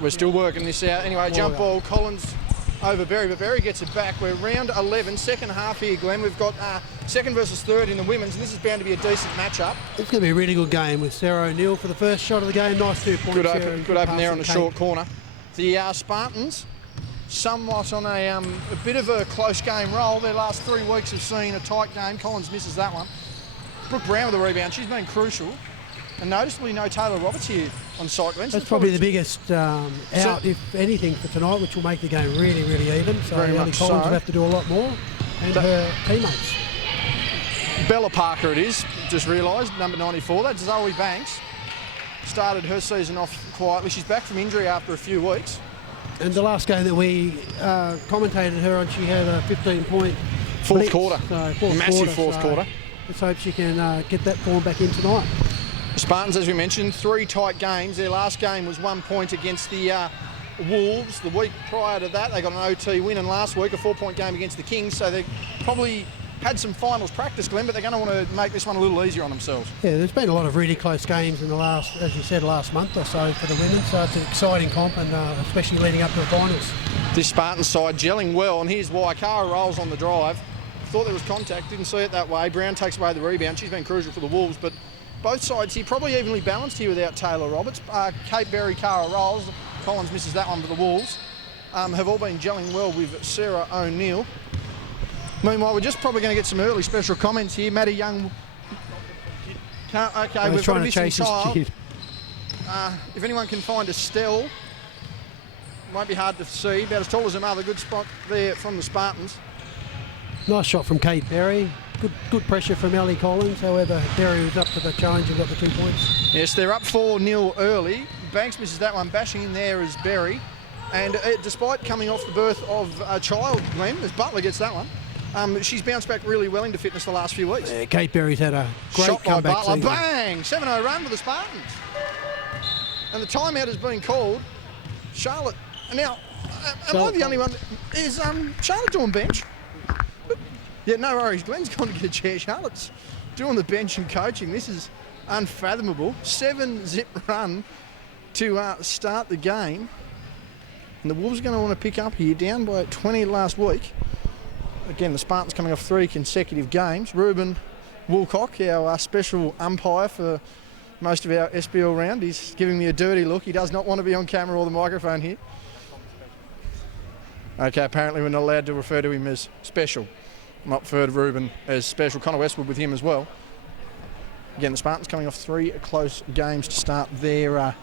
We're still working this out. Anyway, jump ball, Collins over Berry, but Berry gets it back. We're round 11, second half here, Glenn. We've got second versus third in the women's, and this is bound to be a decent matchup. It's going to be a really good game with Sarah O'Neill for the first shot of the game. Nice 2 points. Good open there on the short corner. The Spartans, somewhat on a bit of a close game roll. Their last 3 weeks have seen a tight game. Collins misses that one. Brooke Brown with the rebound. She's been crucial. And noticeably no Taylor Roberts here on site, Glenn. That's probably the biggest out, if anything, for tonight, which will make the game really, really even. So Ellie Collins will have to do a lot more, and her teammates. Bella Parker it is, just realised, number 94. That's Zoe Banks. Started her season off quietly. She's back from injury after a few weeks. And the last game that we commentated her on, she had a 15-point fourth quarter. Massive fourth quarter. Let's hope she can get that form back in tonight. The Spartans, as we mentioned, 3 tight games. Their last game was 1 point against the Wolves. The week prior to that, they got an OT win, and last week a 4-point game against the Kings. So they probably had some finals practice, Glenn, but they're going to want to make this one a little easier on themselves. Yeah, there's been a lot of really close games in the last, as you said, last month or so for the women. So it's an exciting comp, and especially leading up to the finals. This Spartan side gelling well, and here's why. Cara rolls on the drive. Thought there was contact, didn't see it that way. Brown takes away the rebound. She's been crucial for the Wolves, but both sides here probably evenly balanced here without Taylor Roberts. Kate Berry, Cara rolls. Collins misses that one for the Wolves. Have all been gelling well with Sarah O'Neill. Meanwhile, we're just probably going to get some early special comments here. Maddie Young. Okay, we've got a missing child. If anyone can find Estelle, won't be hard to see. About as tall as her mother. Good spot there from the Spartans. Nice shot from Kate Berry. Good pressure from Ellie Collins. However, Berry was up to the challenge and got the 2 points. Yes, they're up 4-0 early. Banks misses that one. Bashing in there is Berry. And despite coming off the birth of a child, Glenn, as Butler gets that one, she's bounced back really well into fitness the last few weeks. Kate Berry's had a great shot by comeback Butler. season. Bang! 7-0 run for the Spartans. And the timeout has been called. Charlotte. Now, am I the only one? Is Charlotte doing bench? Yeah, no worries. Glenn's gone to get a chair. Charlotte's doing the bench and coaching. This is unfathomable. 7-zip run to start the game. And the Wolves are going to want to pick up here, down by 20 last week. Again, the Spartans coming off 3 consecutive games. Ruben Woolcock, our special umpire for most of our SBL round, he's giving me a dirty look. He does not want to be on camera or the microphone here. Okay, apparently we're not allowed to refer to him as special. Not refer to Ruben as special. Connor Westwood with him as well. Again, the Spartans coming off 3 close games to start their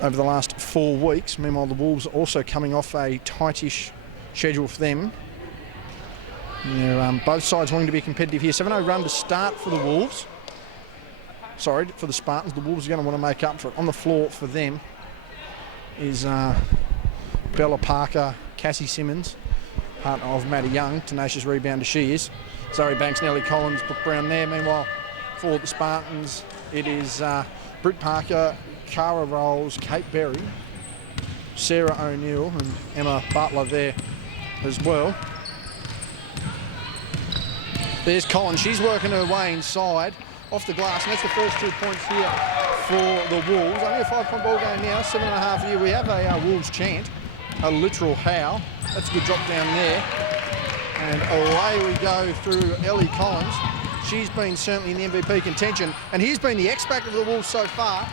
over the last 4 weeks. Meanwhile, the Wolves also coming off a tightish schedule for them. Both sides wanting to be competitive here. 7-0 run to start for the Wolves. Sorry, for the Spartans. The Wolves are going to want to make up for it. On the floor for them is Bella Parker, Cassie Simmons, partner of Maddie Young, tenacious rebounder she is. Zoe Banks, Nellie Collins, Brooke Brown there. Meanwhile, for the Spartans, it is Britt Parker, Cara Rolls, Kate Berry, Sarah O'Neill and Emma Butler there as well. There's Collins. She's working her way inside, off the glass, and that's the first 2 points here for the Wolves. Only a 5-point ball game now, 7.5 here. We have a Wolves chant, a literal howl. That's a good drop down there. And away we go through Ellie Collins. She's been certainly in the MVP contention. And here's been the X-Factor of the Wolves so far.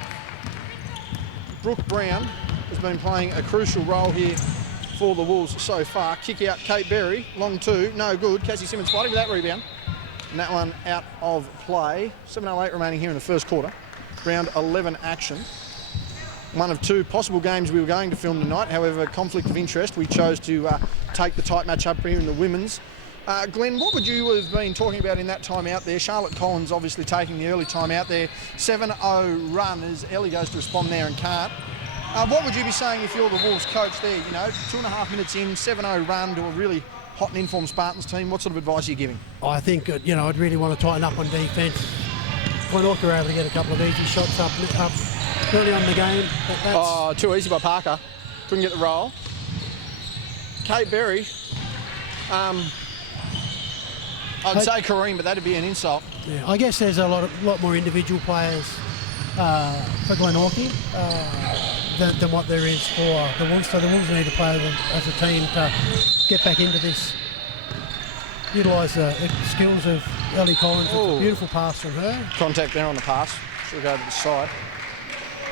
Brooke Brown has been playing a crucial role here for the Wolves so far. Kick out Kate Berry, long 2, no good. Cassie Simmons fighting with that rebound. And that one out of play. 7:08 remaining here in the first quarter. Round 11 action. One of 2 possible games we were going to film tonight. However, conflict of interest, we chose to take the tight match up here in the women's. Glenn, what would you have been talking about in that time out there? Charlotte Collins obviously taking the early time out there. 7-0 run as Ellie goes to respond there and can't. What would you be saying if you're the Wolves coach there? 2.5 minutes in, 7-0 run to a really hot and informed Spartans team. What sort of advice are you giving? I think, I'd really want to tighten up on defence. Glenorchy were able to get a couple of easy shots up early on in the game. Too easy by Parker. Couldn't get the roll. Kate Berry. I'd say Kareem, but that'd be an insult. Yeah, I guess there's a lot more individual players for Glenorchy. than what there is for the Wolves. So the Wolves need to play as a team to get back into this, utilise the skills of Ellie Collins. It's a beautiful pass from her. Contact there on the pass. She'll go to the side.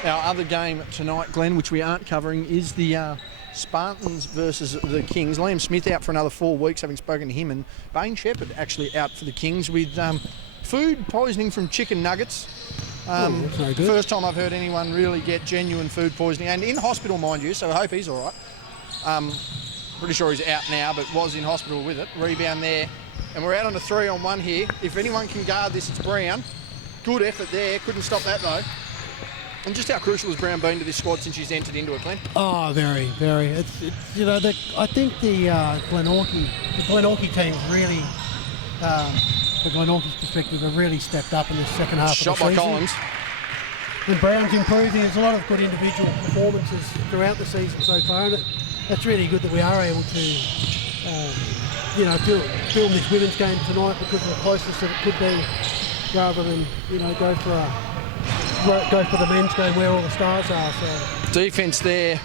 Our other game tonight, Glenn, which we aren't covering, is the Spartans versus the Kings. Liam Smith out for another 4 weeks, having spoken to him, and Bain Shepherd actually out for the Kings with food poisoning from chicken nuggets. That's no good. First time I've heard anyone really get genuine food poisoning, and in hospital, mind you, so I hope he's all right. Pretty sure he's out now, but was in hospital with it. Rebound there, and we're out on a 3-on-1 here. If anyone can guard this, it's Brown. Good effort there, couldn't stop that though. And just how crucial has Brown been to this squad since she's entered into it, Glenn? Oh, very, very. It's you know, I think the Glenorchy team's really, from Glenorchy's perspective, have really stepped up in the second half of the season. Shot by Collins. And Brown's improving. There's a lot of good individual performances throughout the season so far, and that's really good that we are able to, film this women's game tonight because of the closeness that it could be, rather than go for the men's game where all the stars are. So Defence there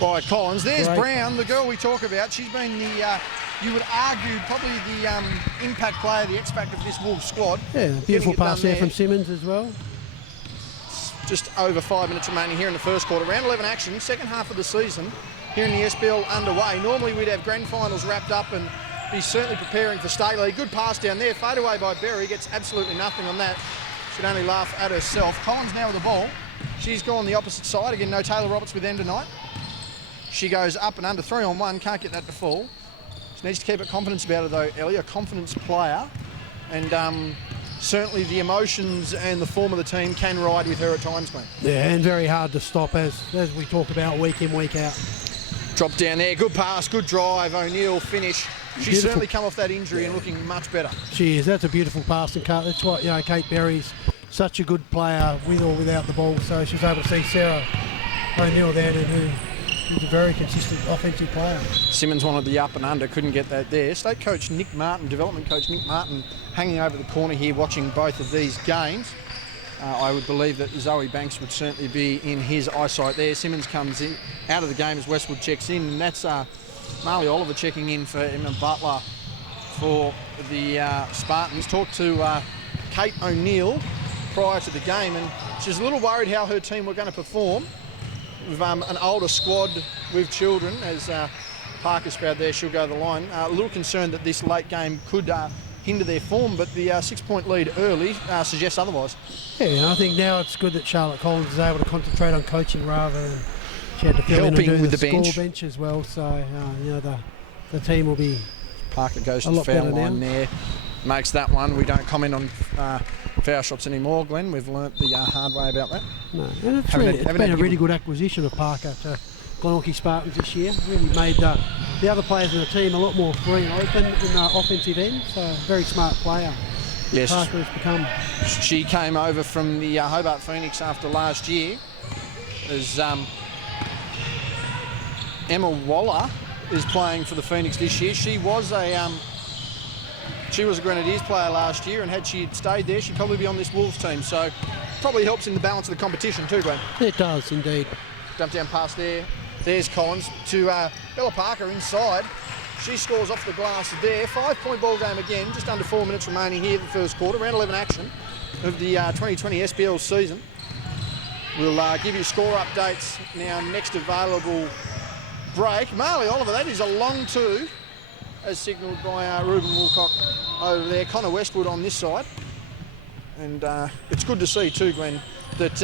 by Collins. There's Great. Brown, the girl we talk about. She's been the, you would argue, probably the impact player, the X factor of this Wolves squad. yeah, beautiful pass there from Simmons as well. Just over 5 minutes remaining here in the first quarter. Round 11 action, second half of the season here in the SBL underway. Normally we'd have grand finals wrapped up and be certainly preparing for state league. Good pass down there, fade away by Berry, gets absolutely nothing on that. Should only laugh at herself. Collins now with the ball. She's gone the opposite side. Again, no Taylor Roberts with them tonight. She goes up and under 3-on-1, can't get that to fall. She needs to keep her confidence about it though, Ellie, a confidence player. And certainly the emotions and the form of the team can ride with her at times, mate. Yeah, and very hard to stop as we talk about week in, week out. Drop down there, good pass, good drive, O'Neill finish. She's certainly come off that injury and looking much better. She is. That's a beautiful passing cut. That's what Kate Berry's such a good player with or without the ball. So she was able to see Sarah O'Neill there, who's a very consistent offensive player. Simmons wanted the up and under, couldn't get that there. State coach Nick Martin, development coach Nick Martin, hanging over the corner here watching both of these games. I would believe that Zoe Banks would certainly be in his eyesight there. Simmons comes in out of the game as Westwood checks in, and that's Marley Oliver checking in for Emma Butler for the Spartans. Talked to Kate O'Neill prior to the game, and she's a little worried how her team were going to perform with an older squad with children. As Parker's crowd there, she'll go to the line. A little concerned that this late game could hinder their form, but the 6-point lead early suggests otherwise. Yeah, and I think now it's good that Charlotte Collins is able to concentrate on coaching rather than she had to fill in and do with the the bench. score bench as well. So the team will be Parker goes a to the lot foul better line now. there, makes that one. We don't comment on foul shots anymore, Glenn. We've learnt the hard way about that. No, and it's been a really good acquisition of Parker to Glenorchy Spartans this year. Really made the other players in the team a lot more free and open in the offensive end. So very smart player. Yes, Parker has become. She came over from the Hobart Phoenix after last year. As Emma Waller is playing for the Phoenix this year. She was a Grenadiers player last year, and had she stayed there, she'd probably be on this Wolves team. So probably helps in the balance of the competition too, Glenn. It does indeed. Dump down pass there. There's Collins to Bella Parker inside. She scores off the glass there. 5-point ball game again, just under 4 minutes remaining here in the first quarter. Round 11 action of the 2020 SBL season. We'll give you score updates now, next available break. Marley Oliver, that is a long two, as signalled by Ruben Woolcock over there. Connor Westwood on this side. And it's good to see too, Glenn, that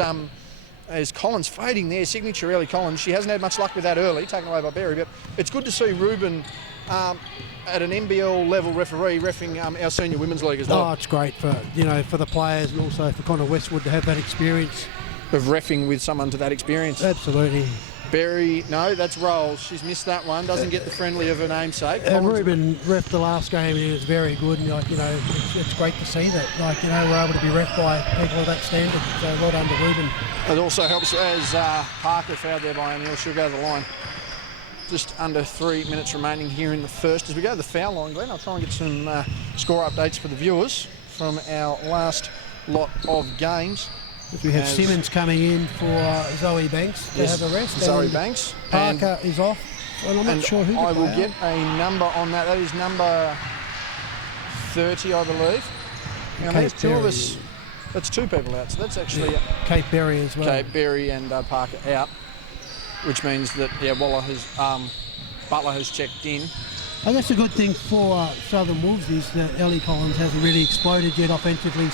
as Collins fading there, signature Ellie Collins, she hasn't had much luck with that early, taken away by Berry, but it's good to see Ruben at an NBL level referee reffing our senior women's league as well. Oh, it's great for the players and also for Connor Westwood to have that experience of reffing with someone to that experience. Absolutely. Berry, no, that's Rolls. She's missed that one. Doesn't get the friendly of her namesake. Ruben reffed the last game and it was very good. And, it's great to see that. We're able to be reffed by people of that standard. So well done to Ruben. It also helps as Parker fouled there by O'Neill. She'll go to the line. Just under 3 minutes remaining here in the first. As we go to the foul line, Glenn, I'll try and get some score updates for the viewers from our last lot of games. We have Simmons coming in for Zoe Banks to have a rest. Zoe Banks. Parker is off, and I'm not sure who. I will get a number on that. That is number 30, I believe. And there's two of us. That's two people out. So that's actually Kate Berry as well. Kate Berry and Parker out, which means that Butler has checked in. I guess the good thing for Southern Wolves is that Ellie Collins hasn't really exploded yet offensively,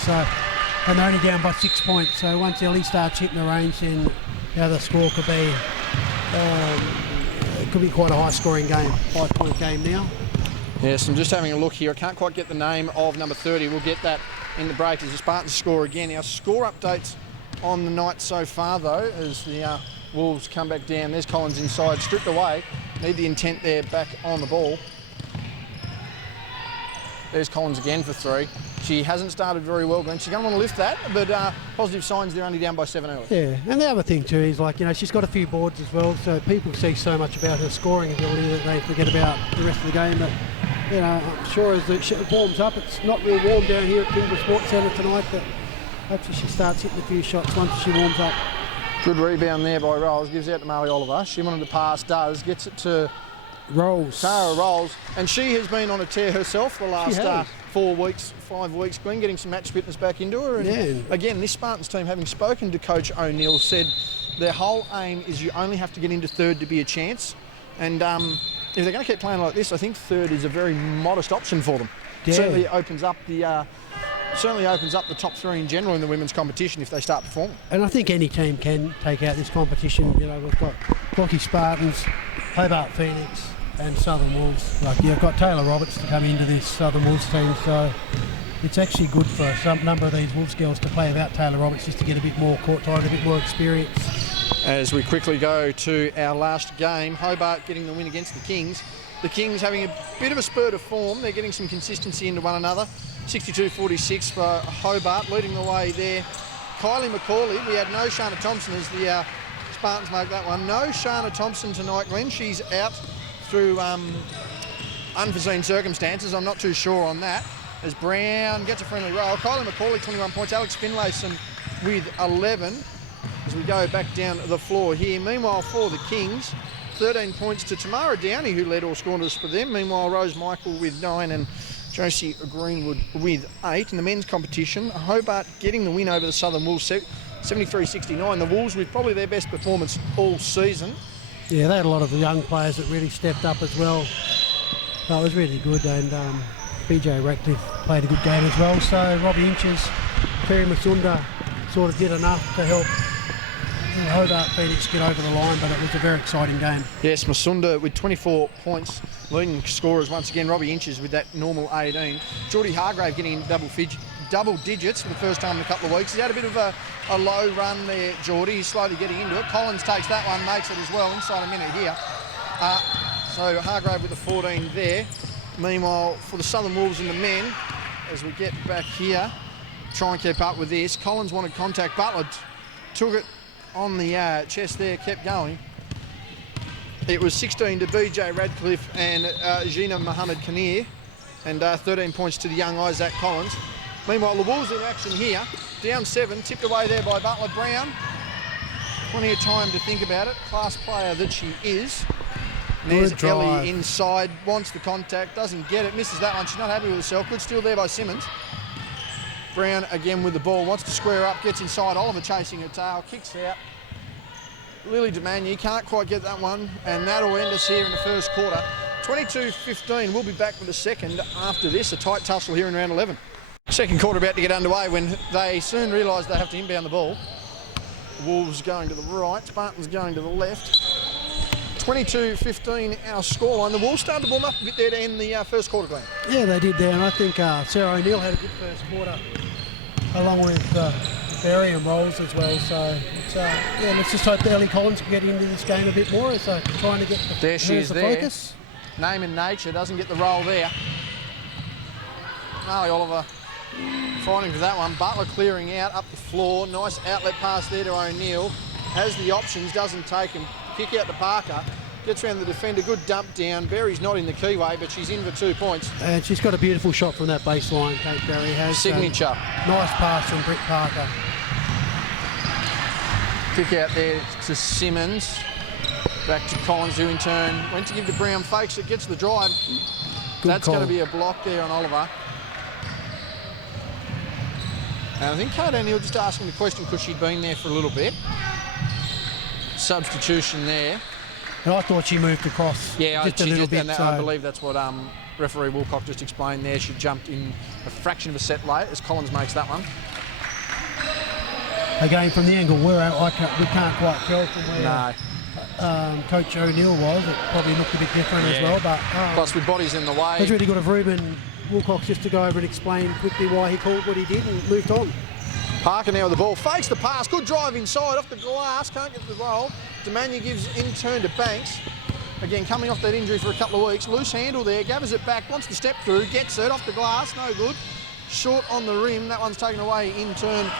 and they're only down by 6 points. So once Ellie starts hitting the range, then the score could be quite a high-scoring game, 5-point game now. Yes, I'm just having a look here. I can't quite get the name of number 30. We'll get that in the break as the Spartans score again. Our score updates on the night so far, though, as the Wolves come back down. There's Collins inside, stripped away. Need the intent there, back on the ball. There's Collins again for 3. She hasn't started very well, Glenn. She's going to want to lift that, but positive signs they're only down by 7 early. Yeah, and the other thing too is, she's got a few boards as well, so people see so much about her scoring ability that they forget about the rest of the game. But I'm sure as it warms up, it's not real warm down here at Kingsborough Sports Centre tonight, but hopefully she starts hitting a few shots once she warms up. Good rebound there by Rolls, gives out to Marley Oliver. She wanted to pass, gets it to Rolls. Tara Rolls, and she has been on a tear herself the last 5 weeks, Glenn, getting some match fitness back into her. And again, this Spartans team, having spoken to Coach O'Neill, said their whole aim is you only have to get into third to be a chance. And if they're going to keep playing like this, I think third is a very modest option for them. Yeah. Certainly opens up the top 3 in general in the women's competition if they start performing. And I think any team can take out this competition. We've got Glenorchy Spartans, Hobart Phoenix, and Southern Wolves. You've got Taylor Roberts to come into this Southern Wolves team, so it's actually good for some number of these Wolves girls to play without Taylor Roberts, just to get a bit more court time, a bit more experience. As we quickly go to our last game, Hobart getting the win against the Kings. The Kings having a bit of a spurt of form. They're getting some consistency into one another. 62-46 for Hobart, leading the way there. Kylie McCauley, we had no Shana Thompson as the Spartans make that one. No Shana Thompson tonight, Glenn. She's out through unforeseen circumstances. I'm not too sure on that. As Brown gets a friendly roll. Kylie McCauley, 21 points. Alex Finlayson with 11. As we go back down the floor here. Meanwhile, for the Kings, 13 points to Tamara Downey, who led all scorers for them. Meanwhile, Rose Michael with 9 and Josie Greenwood with 8. In the men's competition, Hobart getting the win over the Southern Wolves, 73-69. The Wolves with probably their best performance all season. Yeah, they had a lot of young players that really stepped up as well. That was really good, and BJ Ratcliffe played a good game as well. So Robbie Inches, Terry Masunda sort of did enough to help Hobart Phoenix get over the line, but it was a very exciting game. Yes, Masunda with 24 points, leading scorers once again. Robbie Inches with that normal 18. Geordie Hargrave getting in double digits for the first time in a couple of weeks. He's had a bit of a low run there, Geordie. He's slowly getting into it. Collins takes that one, makes it as well, inside a minute here. So Hargrave with the 14 there. Meanwhile, for the Southern Wolves and the men, as we get back here, try and keep up with this. Collins wanted contact. Butler took it on the chest there, kept going. It was 16 to BJ Radcliffe and Gina Mohammed Kinnear, and 13 points to the young Isaac Collins. Meanwhile, the Wolves in action here, down 7, tipped away there by Butler Brown. Plenty of time to think about it. Class player that she is. There's Ellie inside, wants the contact, doesn't get it, misses that one. She's not happy with herself. Good steal there by Simmons. Brown again with the ball, wants to square up, gets inside. Oliver chasing her tail, kicks out. Lily Demagny can't quite get that one, and that'll end us here in the first quarter. 22-15. We'll be back with the second after this. A tight tussle here in round 11. Second quarter about to get underway when they soon realise they have to inbound the ball. Wolves going to the right, Spartans going to the left. 22-15 our scoreline. The Wolves started to warm up a bit there to end the first quarter, Glenn. Yeah, they did there, and I think Sarah O'Neill had a good first quarter, along with Berry and Rolls as well. So let's just hope that Ellie Collins can get into this game a bit more. So trying to get there she is there. Focus. Name and nature, doesn't get the roll there. Marley Oliver fighting for that one. Butler clearing out up the floor. Nice outlet pass there to O'Neill. Has the options, doesn't take him. Kick out to Parker. Gets around the defender, good dump down. Berry's not in the keyway, but she's in for 2 points. And she's got a beautiful shot from that baseline, Kate Berry has. Signature. Nice pass from Britt Parker. Kick out there to Simmons. Back to Collins, who in turn went to give to Brown. Fakes it, gets the drive. That's going to be a block there on Oliver. And I think Kate O'Neill just asking the question because she'd been there for a little bit. Substitution there. And I thought she moved across just a little bit. I believe that's what referee Wilcock just explained there. She jumped in a fraction of a set late as Collins makes that one. Again, from the angle where we can't quite tell from where Coach O'Neill was. It probably looked a bit different as well. But plus with bodies in the way. It was really good of Ruben Wilcox just to go over and explain quickly why he called what he did and moved on. Parker now with the ball, fakes the pass, good drive inside, off the glass, can't get the roll. Demania gives in turn to Banks. Again, coming off that injury for a couple of weeks. Loose handle there, gathers it back, wants to step through, gets it off the glass, no good. Short on the rim, that one's taken away in turn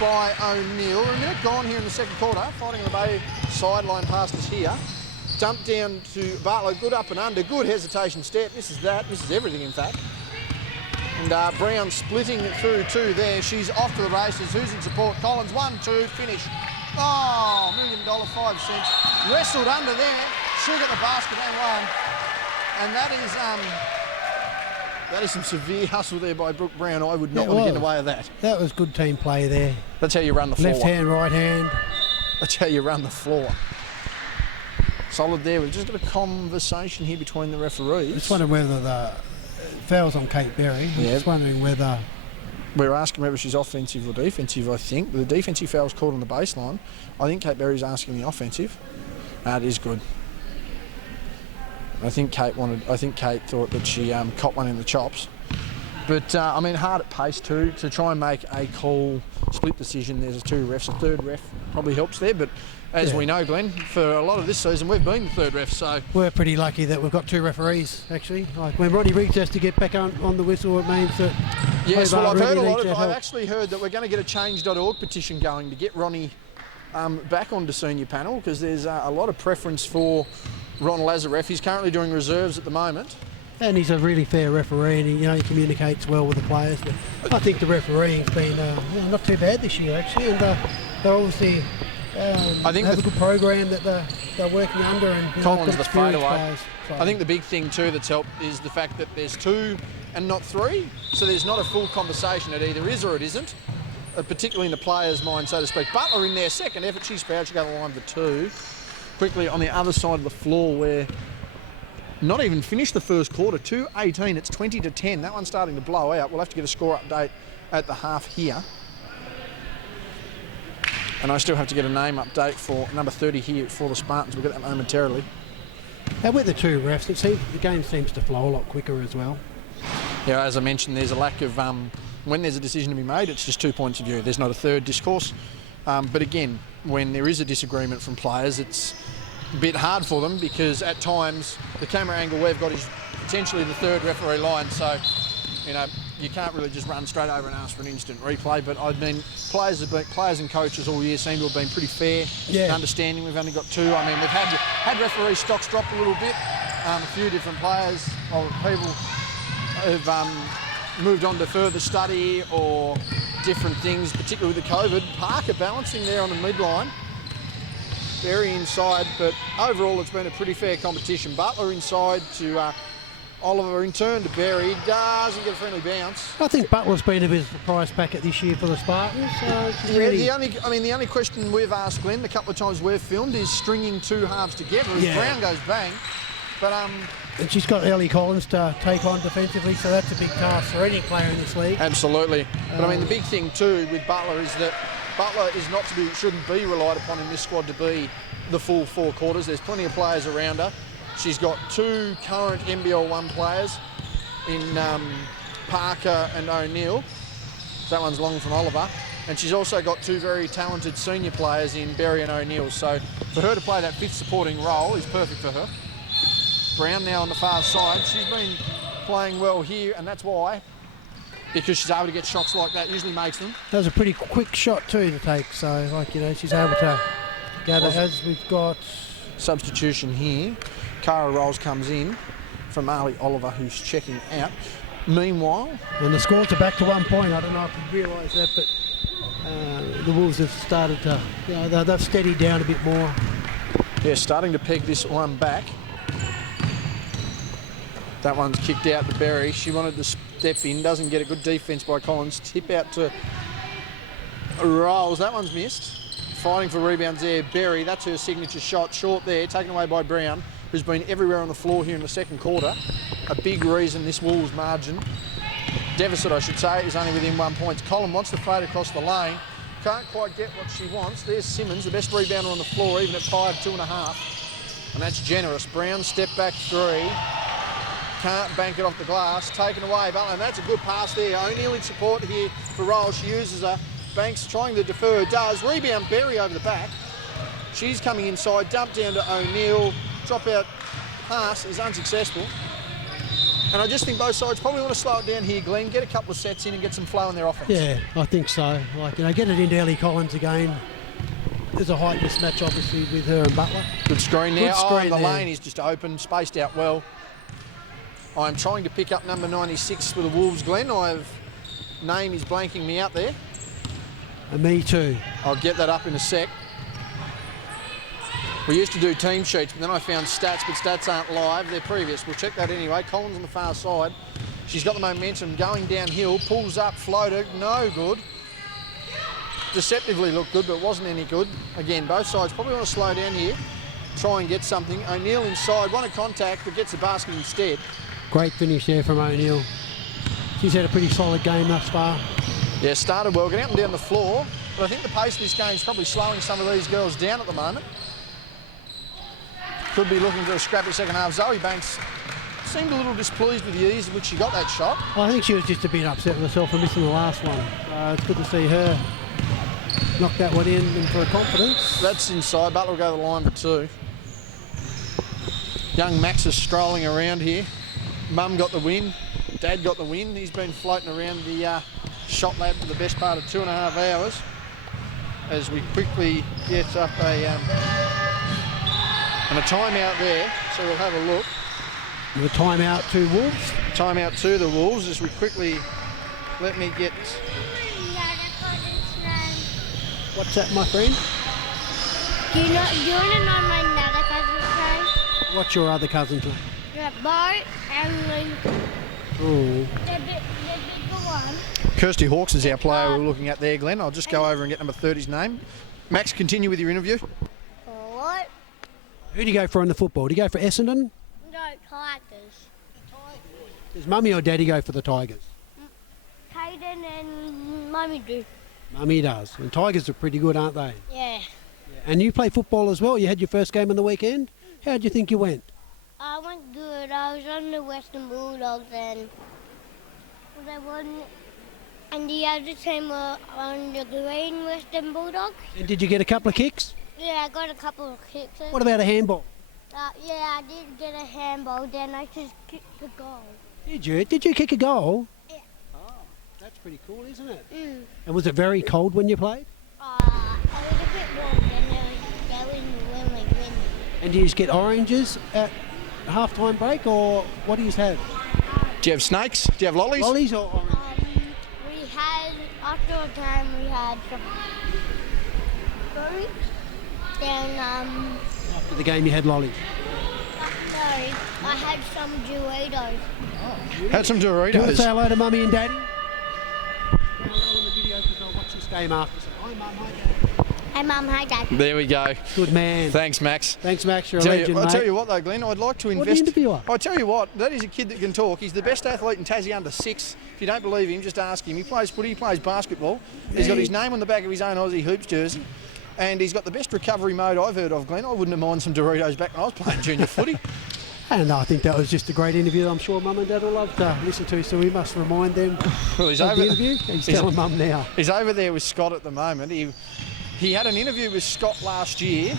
by O'Neill. We're a minute gone here in the second quarter, fighting on the Bay sideline past us here. Dump down to Bartlett, good up and under, good hesitation step, misses everything in fact. And Brown splitting through two there. She's off to the races. Who's in support? Collins, 1-2, finish. Oh, $1 million, 5 cents. Wrestled under there. She'll get the basket and one. And that is some severe hustle there by Brooke Brown. I would not want to get in the way of that. That was good team play there. That's how you run the floor. Left hand, right hand. That's how you run the floor. Solid there. We've just got a conversation here between the referees. Just wondering whether the foul's on Kate Berry. I'm just wondering whether... We're asking whether she's offensive or defensive, I think. The defensive foul's called on the baseline. I think Kate Berry's asking the offensive. That is good. I think Kate thought that she caught one in the chops. But, I mean, hard at pace too, to try and make a call, split decision. There's two refs. A third ref probably helps there, but as we know, Glenn, for a lot of this season, we've been the third ref, so... We're pretty lucky that we've got two referees, actually. Like, when Ronnie Riggs has to get back on the whistle, it means that... Yes, well, I've actually heard that we're going to get a change.org petition going to get Ronnie back onto senior panel, because there's a lot of preference for Ron Lazareff. He's currently doing reserves at the moment. And he's a really fair referee, and he communicates well with the players. But I think the refereeing's been not too bad this year, actually, and they're obviously... I think have a good program that they're working under, and Collins the fadeaway. I think the big thing too that's helped is the fact that there's two and not three, so there's not a full conversation. It either is or it isn't, particularly in the player's mind, so to speak. Butler in their second effort, she's fouled. She got the line for two. Quickly on the other side of the floor, where not even finished the first quarter, 2:18. It's 20-10. That one's starting to blow out. We'll have to get a score update at the half here. And I still have to get a name update for number 30 here for the Spartans. We'll get that momentarily. Now with the two refs, the game seems to flow a lot quicker as well. Yeah, as I mentioned, there's a lack of... when there's a decision to be made, it's just 2 points of view. There's not a third discourse. But again, when there is a disagreement from players, it's a bit hard for them because at times the camera angle we've got is potentially the third referee line. So, you know, you can't really just run straight over and ask for an instant replay. But I mean, players and coaches all year seem to have been pretty fair and understanding. We've only got two. I mean, we've had referee stocks drop a little bit. A few different players or people have moved on to further study or different things, particularly with the COVID. Parker balancing there on the midline. Very inside, but overall it's been a pretty fair competition. Butler inside to Oliver in turn to Berry. Doesn't get a friendly bounce. I think Butler's been a bit of a surprise packet this year for the Spartans. The only question we've asked Glenn a couple of times we've filmed is stringing two halves together as Brown goes bang. But and she's got Ellie Collins to take on defensively, so that's a big task for any player in this league. Absolutely. But I mean, the big thing too with Butler is that Butler shouldn't be relied upon in this squad to be the full four quarters. There's plenty of players around her. She's got two current NBL1 players in Parker and O'Neill. So that one's long from Oliver. And she's also got two very talented senior players in Berry and O'Neill. So for her to play that fifth supporting role is perfect for her. Brown now on the far side. She's been playing well here, and that's why. Because she's able to get shots like that, usually makes them. That was a pretty quick shot too to take, so like, you know, she's able to gather as we've got... Substitution here. Cara Rolls comes in from Ali Oliver, who's checking out. Meanwhile... And the scores are back to 1 point. I don't know if you realise that, but the Wolves have started to, they've steadied down a bit more. Yeah, starting to peg this one back. That one's kicked out to Berry. She wanted to step in, doesn't get a good defence by Collins. Tip out to Rolls. That one's missed. Fighting for rebounds there, Berry. That's her signature shot. Short there, taken away by Brown, who's been everywhere on the floor here in the second quarter. A big reason this Wolves margin, deficit I should say, is only within 1 point. Collins wants to fade across the lane. Can't quite get what she wants. There's Simmons, the best rebounder on the floor, even at 5'2.5". And that's generous. Brown step back 3. Can't bank it off the glass. Taken away, and that's a good pass there. O'Neill in support here for Rolls. She uses her. Banks trying to defer, does. Rebound Berry over the back. She's coming inside, dump down to O'Neill. Drop out pass is unsuccessful. And I just think both sides probably want to slow it down here, Glenn. Get a couple of sets in and get some flow in their offense. Yeah, I think so. Like, get it into Ellie Collins again. There's a height mismatch, obviously, with her and Butler. Good screen now. Good screen the there. lane is just open, spaced out well. I'm trying to pick up number 96 for the Wolves, Glenn. Name is blanking me out there. And me too. I'll get that up in a sec. We used to do team sheets, but then I found stats, but stats aren't live. They're previous. We'll check that anyway. Collins on the far side. She's got the momentum going downhill. Pulls up, floated. No good. Deceptively looked good, but wasn't any good. Again, both sides probably want to slow down here. Try and get something. O'Neill inside. Wanted contact, but gets the basket instead. Great finish there from O'Neill. She's had a pretty solid game thus far. Yeah, started well, getting up and down the floor, but I think the pace of this game is probably slowing some of these girls down at the moment. Could be looking for a scrappy second half. Zoe Banks seemed a little displeased with the ease with which she got that shot. Well, I think she was just a bit upset with herself for missing the last one. It's good to see her knock that one in and for her confidence. That's inside. Butler will go to the line for 2. Young Max is strolling around here. Mum got the win. Dad got the win. He's been floating around the shot lab for the best part of 2.5 hours as we quickly get up a timeout there, so we'll have a look. The timeout to Wolves. Timeout to the Wolves as we quickly, let me get... What's that, my friend? Do you want to know my other cousin's name? What's your other cousin's name? Yeah, Bart and Lincoln. Oh. The bigger one. Kirsty Hawkes is our player we're looking at there, Glenn. I'll just go over and get number 30's name. Max, continue with your interview. What? Who do you go for in the football? Do you go for Essendon? No, Tigers. Does Mummy or Daddy go for the Tigers? Caden and Mummy do. Mummy does. And Tigers are pretty good, aren't they? Yeah. And you play football as well. You had your first game on the weekend. How did you think you went? I went good. I was on the Western Bulldogs and they won. And the other team were on the green Western Bulldogs. And did you get a couple of kicks? Yeah, I got a couple of kicks. What about a handball? Yeah, I did get a handball. Then I just kicked the goal. Did you? Did you kick a goal? Yeah. Oh, that's pretty cool, isn't it? Mm. And was it very cold when you played? A little bit warm. Then there was really windy. And do you just get oranges at half-time break, or what do you have? Do you have snakes? Do you have lollies? Lollies or oranges? We had, after a time, we had some fruit. Then, After the game you had lollies? no, I had some Doritos. Had some Do you want to Doritos. say hello to Mummy and Daddy? Hello on the video because I'll watch this game after. So, hi, Mum, hi, Dad. Hey, Mum, hi, Dad. There we go. Good man. Thanks, Max. Thanks, Max. You're a I'll legend, tell mate. you what, though, Glenn, I'd like to What invest... an interviewer. I tell you what, that is a kid that can talk. He's the best athlete in Tassie under 6. If you don't believe him, just ask him. He plays footy, he plays basketball. He's got his name on the back of his own Aussie Hoops jersey. And he's got the best recovery mode I've heard of, Glenn. I wouldn't have minded some Doritos back when I was playing junior footy. And I think that was just a great interview. I'm sure Mum and Dad will love to listen to, so we must remind them Well, he's of over, the interview. He's telling Mum now. He's over there with Scott at the moment. He had an interview with Scott last year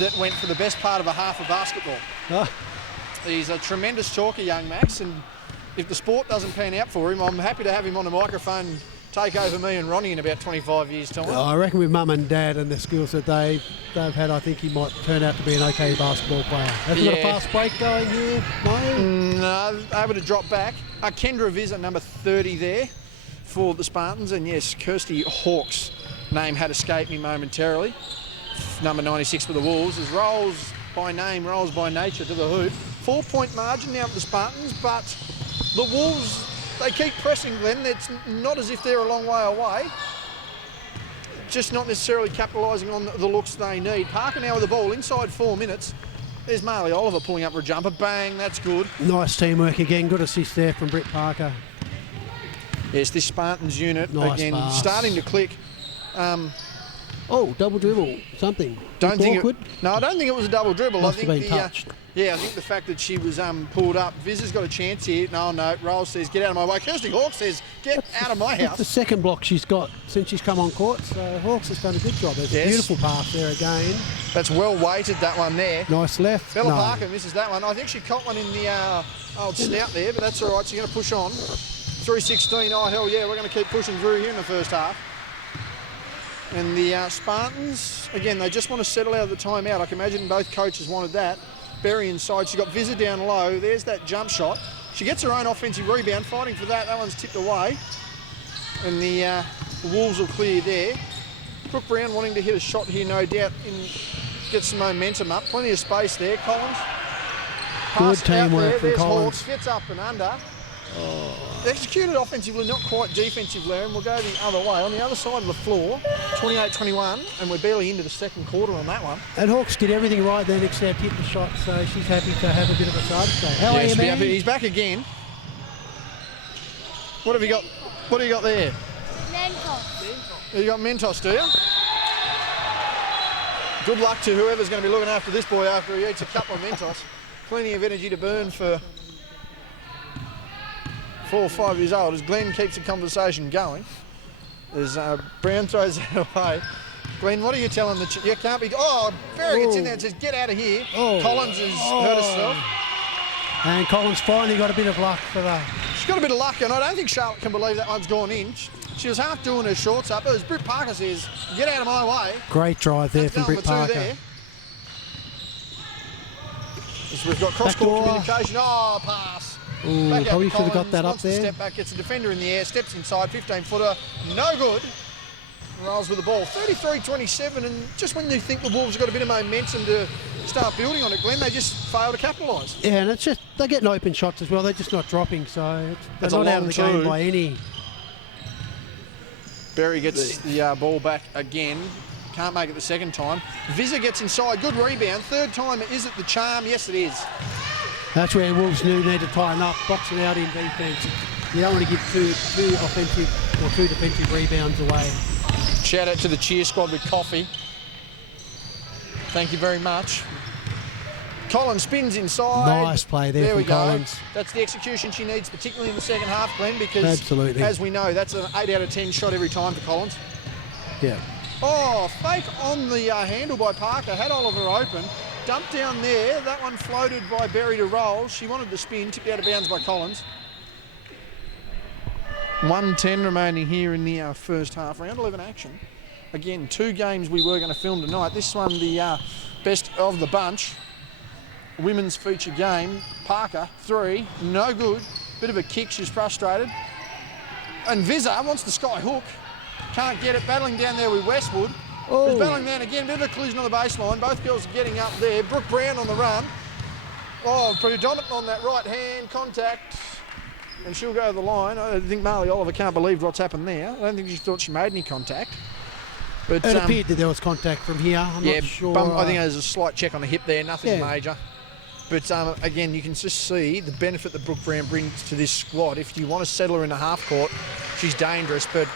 that went for the best part of a half of basketball. Oh, He's a tremendous talker, young Max, and if the sport doesn't pan out for him, I'm happy to have him on the microphone take over me and Ronnie in about 25 years' time. I reckon with Mum and Dad and the skills that they've had, I think he might turn out to be an okay basketball player. Have we got a Yeah. fast break going here? No? No, able to drop back. Kendra Viz at number 30 there for the Spartans, and yes, Kirsty Hawkes name had escaped me momentarily. Number 96 for the Wolves is rolls by name, rolls by nature to the hoop. 4-point margin now for the Spartans, but the Wolves, they keep pressing, Glenn. It's not as if they're a long way away. Just not necessarily capitalising on the looks they need. Parker now with the ball inside 4 minutes. There's Marley Oliver pulling up for a jumper. Bang, that's good. Nice teamwork again. Good assist there from Britt Parker. Yes, this Spartans unit, Nice again, pass. starting to click. Oh, double dribble, something. Don't think awkward. no, I don't think it was a double dribble. Must I think have been the touched. I think the fact that she was pulled up. Viz's got a chance here. No, Rolls says, get out of my way. Kirsty Hawke says, get out of my It's the house. second block she's got since she's come on court, so Hawks has done a good job. There's Yes. a beautiful pass there again. That's well weighted, that one there. Nice left. Bella No. Parker misses that one. I think she caught one in the old snout there, but that's all right. She's going to push on. 3:16. Oh, hell yeah, we're going to keep pushing through here in the first half. And the Spartans, again, they just want to settle out of the timeout. I can imagine both coaches wanted that. Berry inside. She's got Vizza down low. There's that jump shot. She gets her own offensive rebound, fighting for that. That one's tipped away. And the Wolves will clear there. Brooke Brown wanting to hit a shot here, no doubt, get some momentum up. Plenty of space there. Collins. Good Pass out teamwork there. from There's Collins. Hawks. Gets up and under. Executed offensively, not quite defensively, and we'll go the other way. On the other side of the floor, 28-21, and we're barely into the second quarter on that one. And Hawks did everything right then except hit the shot, so she's happy to have a bit of a side. So how are you, man? He's back again. What have you got? What do you got there? Mentos. You got Mentos, do you? Good luck to whoever's going to be looking after this boy after he eats a couple of Mentos. Plenty of energy to burn for 4 or 5 years old as Glenn keeps the conversation going. As Brown throws it away. Glenn, what are you telling the... You can't be... Oh, Barry gets in there and says, get out of here. Oh. Collins has hurt herself. And Collins finally got a bit of luck for that. She's got a bit of luck, and I don't think Charlotte can believe that one's gone in. She was half doing her shorts up. As Britt Parker says, get out of my way. Great drive there That's from going Britt for two Parker. there. As we've got cross-court communication. Oh, pass. Ooh, Back out probably to should have got Collins, that up wants to there. step back, gets a defender in the air, steps inside, 15-footer, no good. Rolls with the ball, 33-27, and just when you think the Wolves have got a bit of momentum to start building on it, Glenn, they just fail to capitalise. Yeah, and it's just, they're getting open shots as well, they're just not dropping, so they're That's a not out long of the game two. by any. Berry gets the ball back again. Can't make it the second time. Vizza gets inside, good rebound. Third time, is it the charm? Yes, it is. That's where Wolves need to tighten up, boxing out in defence. You don't want to give two offensive or two defensive rebounds away. Shout out to the cheer squad with coffee. Thank you very much. Collins spins inside. Nice play there There we from go. Collins. That's the execution she needs, particularly in the second half, Glenn, because Absolutely. as we know, that's an 8 out of 10 shot every time for Collins. Yeah. Oh, fake on the handle by Parker. Had Oliver open. Dumped down there. That one floated by Berry to roll. She wanted the spin. Tipped out of bounds by Collins. 1:10 remaining here in the first half. Round 11 action. Again, 2 games we were going to film tonight. This one the best of the bunch. Women's feature game. Parker, 3. No good. Bit of a kick. She's frustrated. And Vizza wants the sky hook. Can't get it. Battling down there with Westwood. Oh. Who's battling down again. Bit of a collision on the baseline. Both girls are getting up there. Brooke Brown on the run. Oh, predominant on that right hand. Contact. And she'll go to the line. I think Marley Oliver can't believe what's happened there. I don't think she thought she made any contact. But It appeared that there was contact from here. I'm yeah, not sure. I think there's a slight check on the hip there. Nothing Yeah. major. But again, you can just see the benefit that Brooke Brown brings to this squad. If you want to settle her in the half court, she's dangerous. But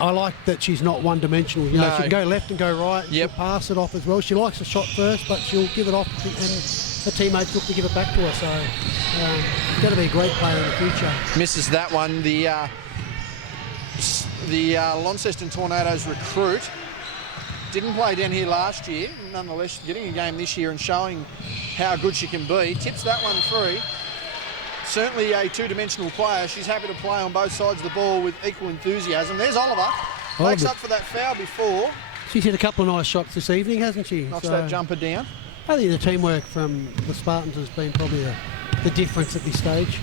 I like that she's not one-dimensional. You know, No. she can go left and go right. Yep. She'll pass it off as well. She likes the shot first, but she'll give it off, and her teammates look to give it back to her. So she's going to be a great player in the future. misses that one. The Launceston Tornadoes recruit didn't play down here last year. Nonetheless, getting a game this year and showing how good she can be. Tips that one free. Certainly a two-dimensional player. She's happy to play on both sides of the ball with equal enthusiasm. There's Oliver. Makes Oliver. up for that foul before. She's hit a couple of nice shots this evening, hasn't she? Knocks So that jumper down. I think the teamwork from the Spartans has been probably the difference at this stage.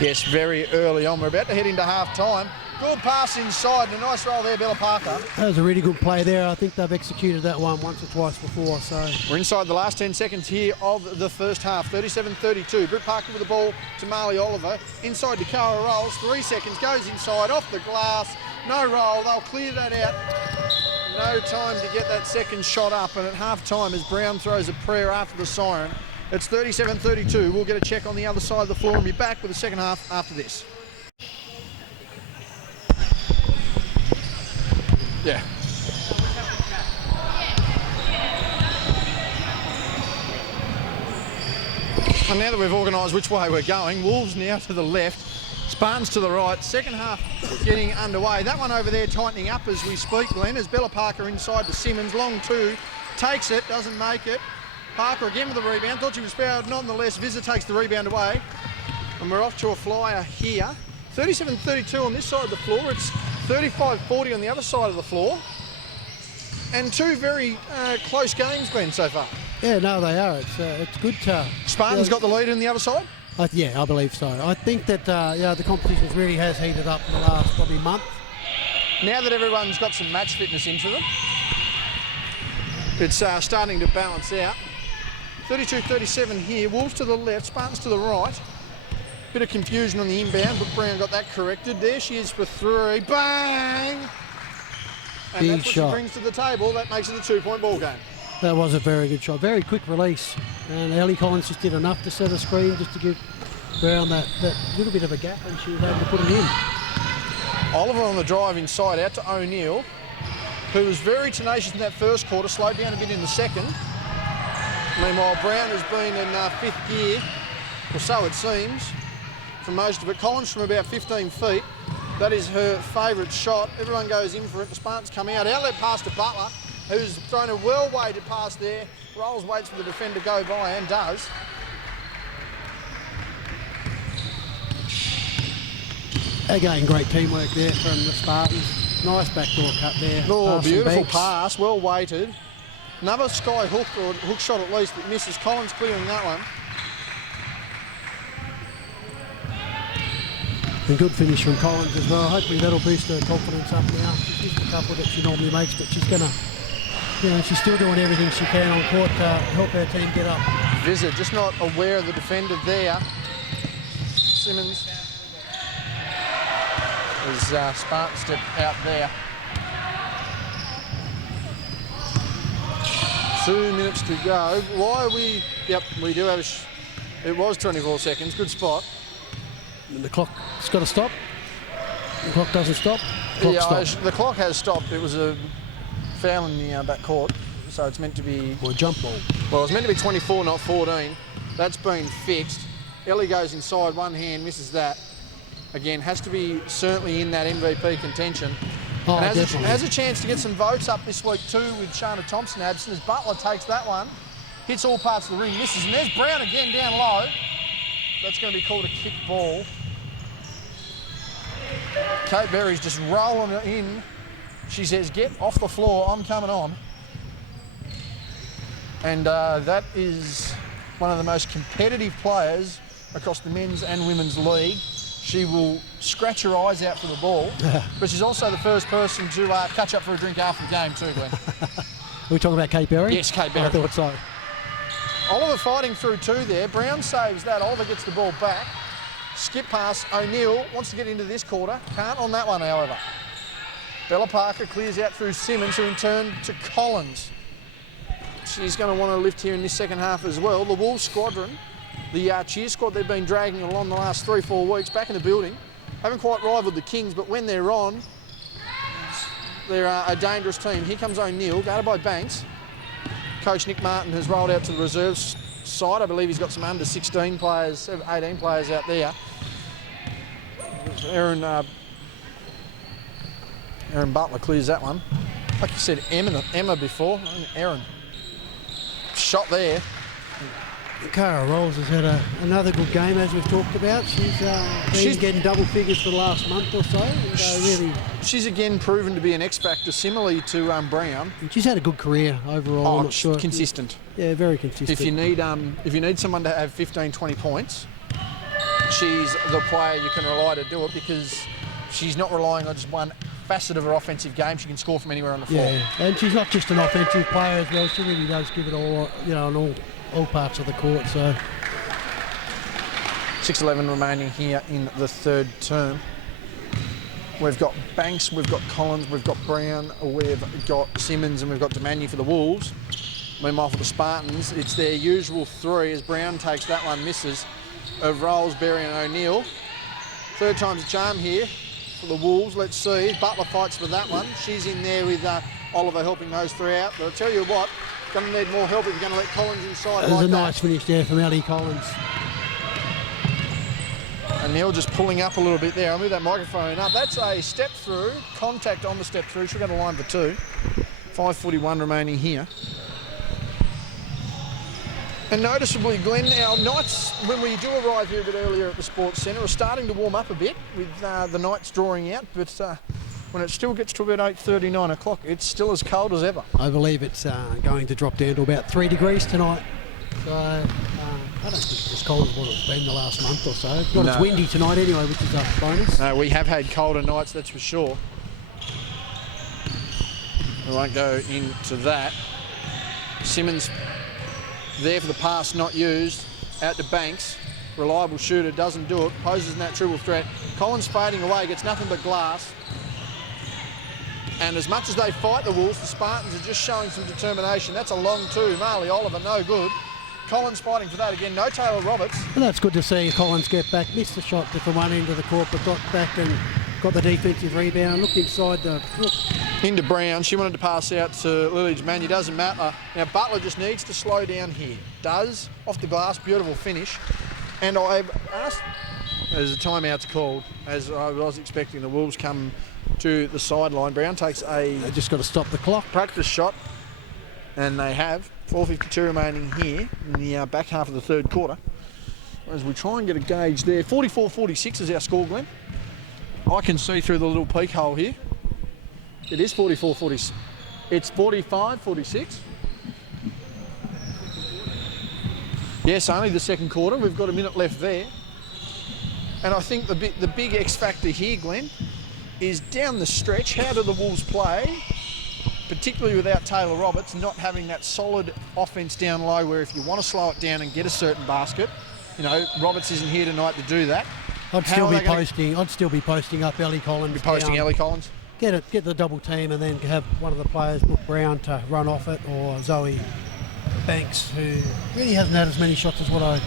Yes, very early on. We're about to head into half-time. Good pass inside and a nice roll there, Bella Parker. That was a really good play there. I think they've executed that one once or twice before. So We're inside the last 10 seconds here of the first half. 37-32. Britt Parker with the ball to Marley Oliver. Inside to Cara rolls. 3 seconds. Goes inside. Off the glass. No roll. They'll clear that out. No time to get that second shot up. And at half time, as Brown throws a prayer after the siren, it's 37-32. We'll get a check on the other side of the floor and be back with the second half after this. Yeah. And now that we've organised which way we're going, Wolves now to the left, Spartans to the right. Second half getting underway. That one over there tightening up as we speak, Glenn, as Bella Parker inside to Simmons. Long two, takes it, doesn't make it. Parker again with the rebound. Thought she was fouled, nonetheless. Visser takes the rebound away. And we're off to a flyer here. 37-32 on this side of the floor. It's 35-40 on the other side of the floor. And two very close games, Glenn, so far. yeah, no, they are. It's good. Spartans got the lead on the other side? Yeah, I believe so. I think that the competition really has heated up in the last probably month. Now that everyone's got some match fitness into them, it's starting to balance out. 32-37 here. Wolves to the left, Spartans to the right. Bit of confusion on the inbound, but Brown got that corrected. There she is for three. Bang! And Big that's what shot. she brings to the table. That makes it a 2-point ball game. That was a very good shot. Very quick release. And Ellie Collins just did enough to set a screen just to give Brown that little bit of a gap, and she was able to put it in. Oliver on the drive inside out to O'Neill, who was very tenacious in that first quarter, slowed down a bit in the second. Meanwhile, Brown has been in fifth gear, or so it seems, for most of it. Collins from about 15 feet. That is her favourite shot. Everyone goes in for it. The Spartans come out. Outlet pass to Butler, who's thrown a well-weighted pass there. Rolls, waits for the defender to go by, and does. Again, great teamwork there from the Spartans. Nice backdoor cut there. Oh, Pass from beautiful Banks. pass, well weighted. Another sky hook, or hook shot at least, that misses. Collins clearing that one. A good finish from Collins as well. Hopefully that'll boost her confidence up now. She's missed a couple that she normally makes, but she's going to, she's still doing everything she can on court to help her team get up. Visser just not aware of the defender there. Simmons. As Spartan step out there. 2 minutes to go. Why are we... Yep, we do have a... It was 24 seconds. Good spot. And the clock's got to stop. The clock doesn't stop. Clock stopped. The clock has stopped. It was a foul in the back court, so it's meant to be... Or a jump ball. Well, it's meant to be 24, not 14. That's been fixed. Ellie goes inside, one hand, misses that. Again, has to be certainly in that MVP contention. Oh, and definitely. has a chance to get some votes up this week too with Shana Thompson absent, as Butler takes that one. Hits all parts of the ring, misses, and there's Brown again down low. That's going to be called a kick ball. Kate Berry's just rolling it in. She says, get off the floor, I'm coming on. And that is one of the most competitive players across the men's and women's league. She will scratch her eyes out for the ball, but she's also the first person to catch up for a drink after the game too, Glenn. Are we talking about Kate Berry? Yes, Kate Berry. I thought so. Oliver fighting through two there. Brown saves that. Oliver gets the ball back. Skip pass. O'Neill wants to get into this quarter. Can't on that one, however. Bella Parker clears out through Simmons, who in turn to Collins. She's going to want to lift here in this second half as well. The Wolves squadron, the cheer squad they've been dragging along the last 3-4 weeks, back in the building. Haven't quite rivaled the Kings, but when they're on, they're a dangerous team. Here comes O'Neill, guarded by Banks. Coach Nick Martin has rolled out to the reserves side. I believe he's got some under 16 players, 18 players out there. Aaron Butler clears that one. Like you said, Emma before. Aaron. Shot there. Cara Rolls has had another good game, as we've talked about. She's getting double figures for the last month or so. And, she's again proven to be an X factor, similarly to Brown. She's had a good career overall. Oh, I'm not sure. Consistent. Yeah, very consistent. If you need someone to have 15, 20 points, she's the player you can rely to do it, because she's not relying on just one facet of her offensive game. She can score from anywhere on the floor. Yeah, and she's not just an offensive player as well. She really does give it all, you know, on all parts of the court. So 6:11 remaining here in the third term. We've got Banks, we've got Collins, we've got Brown, we've got Simmons, and we've got Demanu for the Wolves. Meanwhile, for the Spartans, it's their usual three as Brown takes that one, misses, of Rolls, Berry and O'Neill. Third time's a charm here for the Wolves. Let's see. Butler fights for that one. She's in there with Oliver helping those three out. But I'll tell you what, going to need more help if you're going to let Collins inside. There's a nice finish there from Ellie Collins. O'Neill just pulling up a little bit there. I'll move that microphone up. That's a step through, contact on the step through. She'll go to line for two. 5:41 remaining here. And noticeably, Glenn, our Knights, when we do arrive here a bit earlier at the Sports Centre, are starting to warm up a bit with the Knights drawing out. But when it still gets to about 8:30, 9 o'clock, it's still as cold as ever. I believe it's going to drop down to about 3 degrees tonight. So I don't think it's as cold as what it's been the last month or so. Not as windy tonight anyway, which is a bonus. No, we have had colder nights, that's for sure. We won't go into that. Simmons there for the pass, not used. Out to Banks. Reliable shooter, doesn't do it. Poses in that triple threat. Collins fading away, gets nothing but glass. And as much as they fight the Wolves, the Spartans are just showing some determination. That's a long two. Marley Oliver, no good. Collins fighting for that again. No Taylor Roberts. And that's good to see Collins get back. Missed the shot from one end of the court, but got back and got the defensive rebound. Looked inside the... Into Brown. She wanted to pass out to Lily Demanu. Doesn't matter. Now Butler just needs to slow down here. Does. Off the glass. Beautiful finish. And I've asked... There's a timeout's called. As I was expecting, the Wolves come to the sideline. Brown takes a... They just got to stop the clock. Practice shot. And they have. 4:52 remaining here in the back half of the third quarter. As we try and get a gauge there. 44-46 is our score, Glenn. I can see through the little peak hole here. It is 44-46. It's 45-46. Yes, only the second quarter. We've got a minute left there. And I think the big X factor here, Glenn, is down the stretch. How do the Wolves play? Particularly without Taylor Roberts, not having that solid offense down low where if you want to slow it down and get a certain basket, you know, Roberts isn't here tonight to do that. I'd still be posting up Ellie Collins. Be posting down. Ellie Collins? Get the double team and then have one of the players, Brooke Brown, to run off it, or Zoe Banks, who really hasn't had as many shots as what I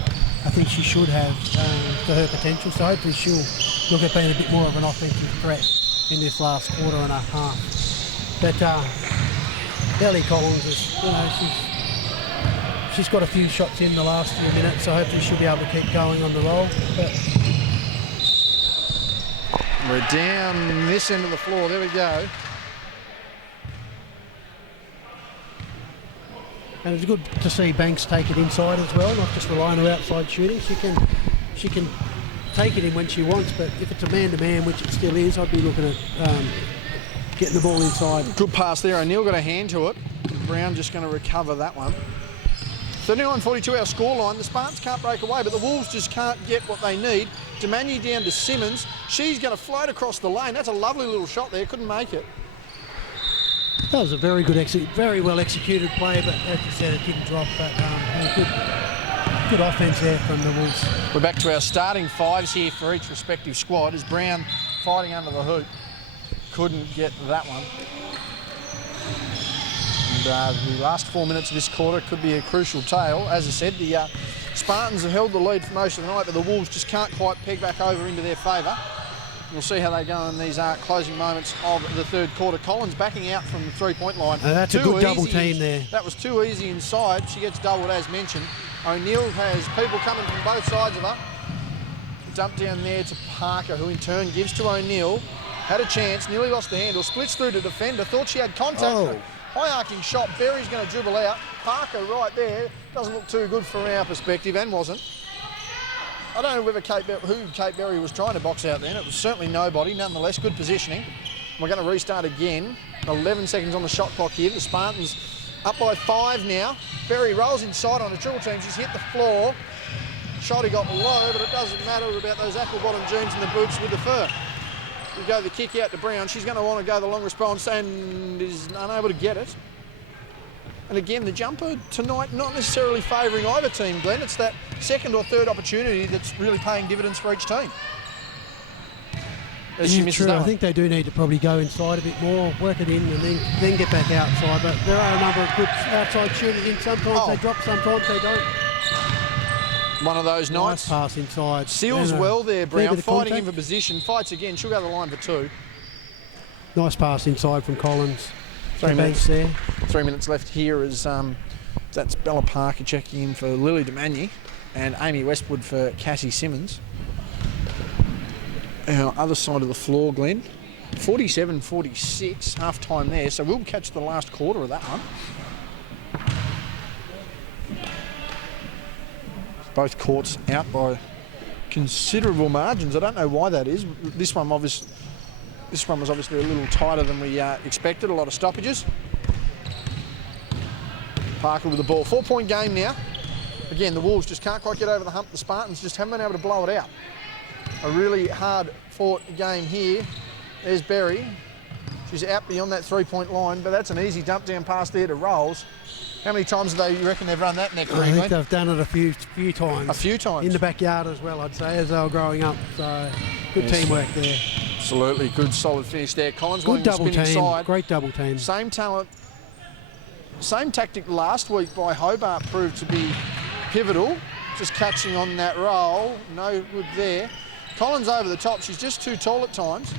think she should have to her potential. So hopefully she'll look at being a bit more of an offensive threat in this last quarter and a half. But Ellie Collins is, you know, she's got a few shots in the last few minutes, so hopefully she'll be able to keep going on the roll. But we're down this end of the floor. There we go. And it's good to see Banks take it inside as well, not just rely on her outside shooting. She can take it in when she wants, but if it's a man-to-man, which it still is, I'd be looking at getting the ball inside. Good pass there. O'Neill got a hand to it. Brown just going to recover that one. 39-42 our scoreline. The Spartans can't break away, but the Wolves just can't get what they need. Demanu down to Simmons. She's going to float across the lane. That's a lovely little shot there. Couldn't make it. That was a very good, very well executed play, but as you said, it didn't drop. But good offense there from the Wolves. We're back to our starting fives here for each respective squad as Brown fighting under the hoop. Couldn't get that one. And the last 4 minutes of this quarter could be a crucial tale. As I said, the Spartans have held the lead for most of the night, but the Wolves just can't quite peg back over into their favour. We'll see how they go in these closing moments of the third quarter. Collins backing out from the three-point line. That's a good double team there. That was too easy inside. She gets doubled as mentioned. O'Neill has people coming from both sides of her. Dump down there to Parker, who in turn gives to O'Neill. Had a chance, nearly lost the handle, splits through to defender, thought she had contact. Oh. High arcing shot, Berry's going to dribble out. Parker right there, doesn't look too good from our perspective, and wasn't. I don't know who Kate Berry was trying to box out then. It was certainly nobody. Nonetheless, good positioning. We're going to restart again. 11 seconds on the shot clock here. The Spartans up by 5 now. Berry rolls inside on a triple team. She's hit the floor. Shot he got low, but it doesn't matter about those apple bottom jeans and the boots with the fur. We go the kick out to Brown. She's going to want to go the long response and is unable to get it. And again, the jumper tonight not necessarily favouring either team, Glenn. It's that second or third opportunity that's really paying dividends for each team. As she misses true. that I one. think they do need to probably go inside a bit more, work it in, and then get back outside. But there are a number of good outside shooters in. Sometimes they drop, sometimes they don't. One of those nights. Nice pass inside. Seals well there, Brown. Fighting in contact. for position. Fights again. She'll go the line for 2. Nice pass inside from Collins. 3 minutes there. 3 minutes left here as that's Bella Parker checking in for Lily DeMagny and Amy Westwood for Cassie Simmons. Our other side of the floor, Glenn. 47-46, half time there. So we'll catch the last quarter of that one. Both courts out by considerable margins. I don't know why that is. This one was obviously a little tighter than we expected. A lot of stoppages. Parker with the ball. 4-point game now. Again, the Wolves just can't quite get over the hump. The Spartans just haven't been able to blow it out. A really hard-fought game here. There's Berry. She's out beyond that 3-point line, but that's an easy dump down pass there to Rolls. How many times do you reckon they've run that in their career? I think they've done it a few times. A few times. In the backyard as well, I'd say, as they were growing up. So good teamwork there. Absolutely, good solid finish there. Collins Good double spin team, inside. great double team. Same talent, same tactic last week by Hobart proved to be pivotal. Just catching on that roll, no good there. Collins over the top, she's just too tall at times.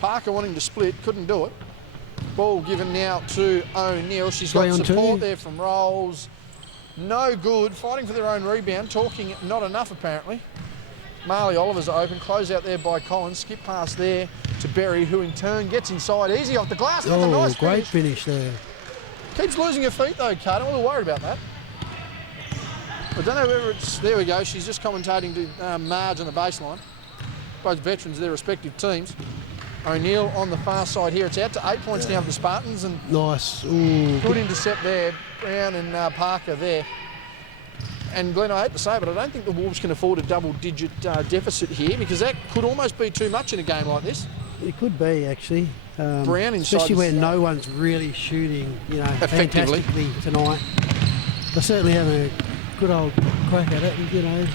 Parker wanting to split, couldn't do it. Ball given now to O'Neill. She's got support there from Rolls. No good, fighting for their own rebound, talking not enough apparently. Marley Oliver's open, close out there by Collins, skip pass there to Berry, who in turn gets inside, easy off the glass. That's a nice great finish there. Keeps losing her feet though, Carter, I'm a little worried about that. I don't know whether it's, there we go, she's just commentating to Marge on the baseline. Both veterans of their respective teams. O'Neill on the far side here. It's out to 8 points now for the Spartans. And nice. Ooh, good intercept there. Brown and Parker there. And Glenn, I hate to say it, but I don't think the Wolves can afford a double-digit deficit here because that could almost be too much in a game like this. It could be, actually. Brown inside. Especially when no one's really shooting, effectively fantastically tonight. They're certainly having a good old crack at it. And,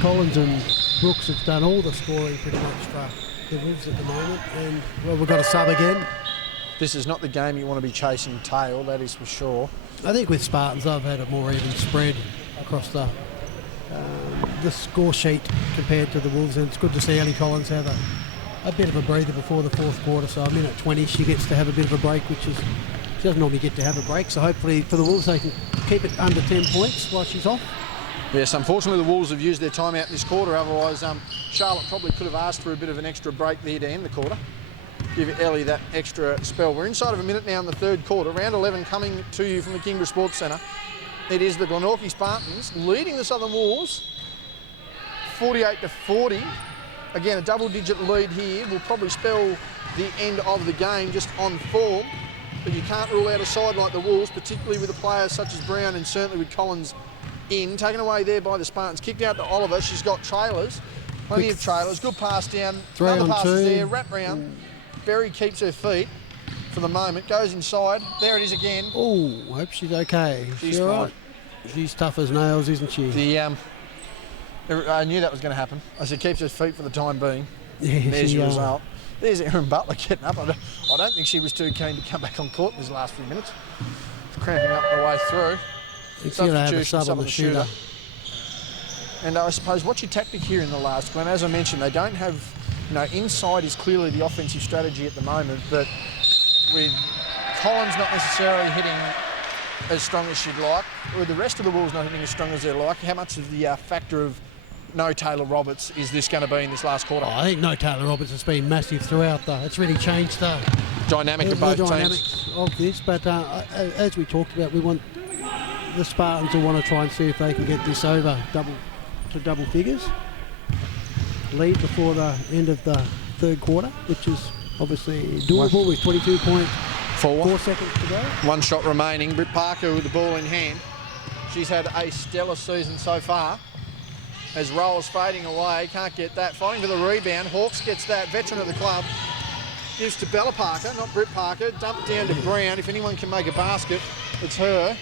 Collins and Brooks have done all the scoring pretty much for the Wolves at the moment. And, well, we've got a sub again. This is not the game you want to be chasing tail, that is for sure. I think with Spartans, I've had a more even spread across the score sheet compared to the Wolves, and it's good to see Ellie Collins have a bit of a breather before the fourth quarter. So a minute 20, she gets to have a bit of a break, which is she doesn't normally get to have a break. So hopefully for the Wolves, they can keep it under 10 points while she's off. Yes, unfortunately the Wolves have used their time out this quarter. Otherwise, Charlotte probably could have asked for a bit of an extra break there to end the quarter. Give Ellie that extra spell. We're inside of a minute now in the third quarter. Round 11 coming to you from the Kingborough Sports Centre. It is the Glenorchy Spartans leading the Southern Wolves 48-40. Again, a double-digit lead here will probably spell the end of the game just on form. But you can't rule out a side like the Wolves, particularly with a player such as Brown and certainly with Collins in. Taken away there by the Spartans. Kicked out to Oliver. She's got trailers. Plenty of trailers. Good pass down. 3 on 2. Passes there. Wrap round. Berry keeps her feet for the moment. Goes inside. There it is again. Oh, I hope she's okay. She's all fine. right? She's tough as nails, isn't she? I knew that was going to happen. I said keeps her feet for the time being. Yeah, There's your result. There's Erin Butler getting up. I don't think she was too keen to come back on court in these last few minutes. Cramping up the way through. It's going to have a sub on the shooter. And I suppose what's your tactic here in the last, Glenn? As I mentioned, they don't have, inside is clearly the offensive strategy at the moment, but with Collins not necessarily hitting as strong as she'd like, with the rest of the Wolves not hitting as strong as they'd like, how much of the factor of no Taylor Roberts is this going to be in this last quarter? I think no Taylor Roberts has been massive throughout. It's really changed the dynamic of both dynamics teams of this. But as we talked about, we want the Spartans to want to try and see if they can get this over double figures. Lead before the end of the third quarter, which is obviously doable with 22.4 seconds to go. One shot remaining. Britt Parker with the ball in hand. She's had a stellar season so far. as Rolls fading away. Can't get that. Fighting for the rebound. Hawks gets that. Veteran of the club. Gives to Bella Parker, not Britt Parker. Dumped down to Brown. If anyone can make a basket, it's her.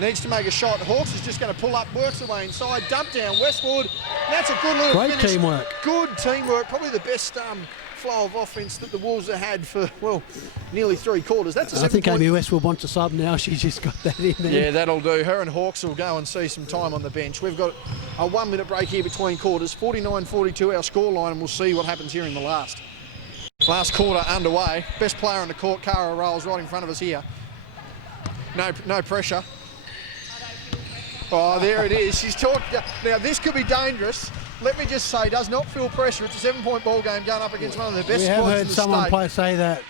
Needs to make a shot. Hawks is just going to pull up, works away inside. Dump down Westwood. That's a good little Great finish. teamwork. Good teamwork. Probably the best flow of offence that the Wolves have had for, well, nearly 3 quarters. That's a I think Amy Westwood wants a sub now. She's just got that in there. Yeah, that'll do. Her and Hawks will go and see some time on the bench. We've got a 1-minute break here between quarters. 49-42 our scoreline, and we'll see what happens here in the last. Last quarter underway. Best player on the court, Cara Rolls, right in front of us here. No pressure. Oh, there it is. She's talked. Now, this could be dangerous. Let me just say, does not feel pressure. It's a 7-point ball game going up against one of the best squads in the state. We have heard someone say that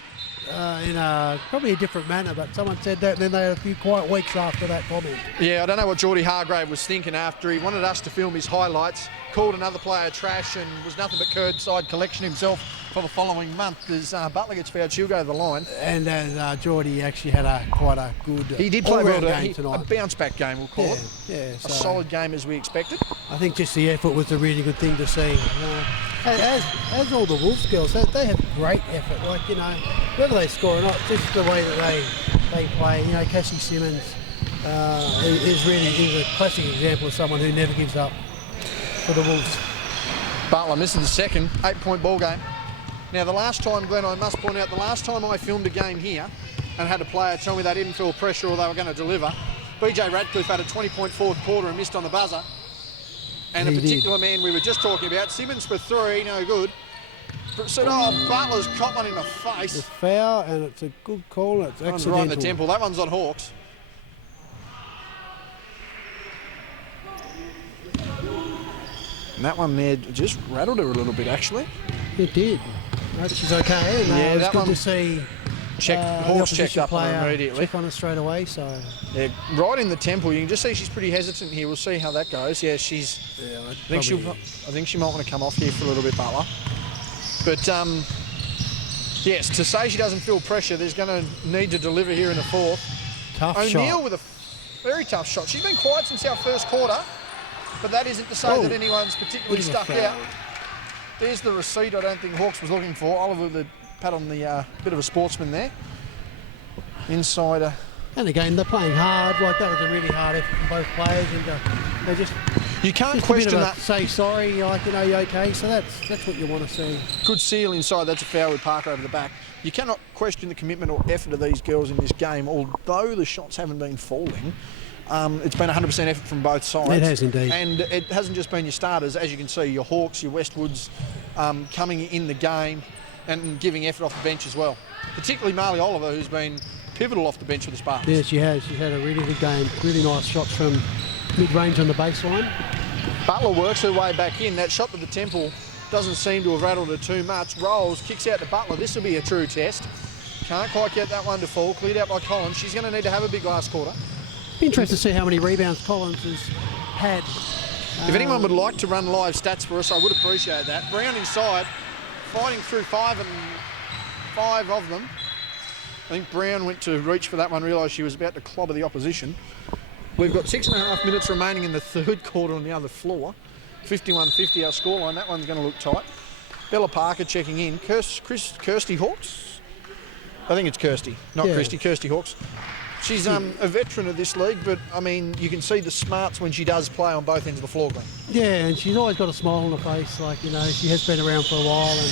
in probably a different manner, but someone said that, and then they had a few quiet weeks after that comment. Yeah, I don't know what Geordie Hargrave was thinking after he wanted us to film his highlights, called another player trash, and was nothing but curbside collection himself for the following month. As Butler gets fouled, she'll go to the line. And as Geordie actually had quite a good he did play well game tonight. A bounce-back game, we'll call it. Yeah, a solid game as we expected. I think just the effort was a really good thing to see. As all the Wolves girls, they have great effort. Like, whether they score or not, just the way that they play. Cassie Simmons is a classic example of someone who never gives up for the Wolves. Butler misses the second 8-point ball game. Now, the last time, Glenn, I must point out, the last time I filmed a game here and had a player tell me they didn't feel pressure or they were going to deliver, BJ Radcliffe had a 20-point fourth quarter and missed on the buzzer. And a particular man we were just talking about, Simmons for 3, no good. Said, Butler's caught one in the face. It's a foul, and it's a good call. It's accidental. Right in the temple. That one's on Hawks. And that one there just rattled her a little bit, actually. It did. I hope she's okay. And, it's good to see Hawks checked up on her immediately. Check on her straight away. So yeah, right in the temple. You can just see she's pretty hesitant here. We'll see how that goes. Yeah, she's. Yeah, I think she might want to come off here for a little bit, Butler. But yes, to say she doesn't feel pressure, there's going to need to deliver here in the fourth. Tough shot. O'Neill with a very tough shot. She's been quiet since our first quarter, but that isn't to say that anyone's particularly stuck out. There's the receipt I don't think Hawks was looking for. Oliver with a pat on the bit of a sportsman there. Inside. And again, they're playing hard. Like, that was a really hard effort from both players. And they just... You can't question that. Say sorry, you okay. So that's what you want to see. Good seal inside. That's a foul with Parker over the back. You cannot question the commitment or effort of these girls in this game, although the shots haven't been falling. It's been 100% effort from both sides. It has indeed. And it hasn't just been your starters, as you can see, your Hawks, your Westwoods coming in the game and giving effort off the bench as well. Particularly Marley Oliver, who's been pivotal off the bench for the Spartans. Yeah, she has. She's had a really good game. Really nice shots from mid-range on the baseline. Butler works her way back in. That shot to the temple doesn't seem to have rattled her too much. Rolls, kicks out to Butler. This will be a true test. Can't quite get that one to fall. Cleared out by Collins. She's going to need to have a big last quarter. Be interested to see how many rebounds Collins has had. If anyone would like to run live stats for us, I would appreciate that. Brown inside, fighting through 5 of them. I think Brown went to reach for that one, realised she was about to clobber the opposition. We've got 6.5 minutes remaining in the third quarter on the other floor. 51-50 our scoreline. That one's going to look tight. Bella Parker checking in. Kirsty Hawks? I think it's Kirsty, not Christy. Kirsty Hawks. She's a veteran of this league, but, I mean, you can see the smarts when she does play on both ends of the floor, Glenn. Yeah, and she's always got a smile on her face. Like, she has been around for a while and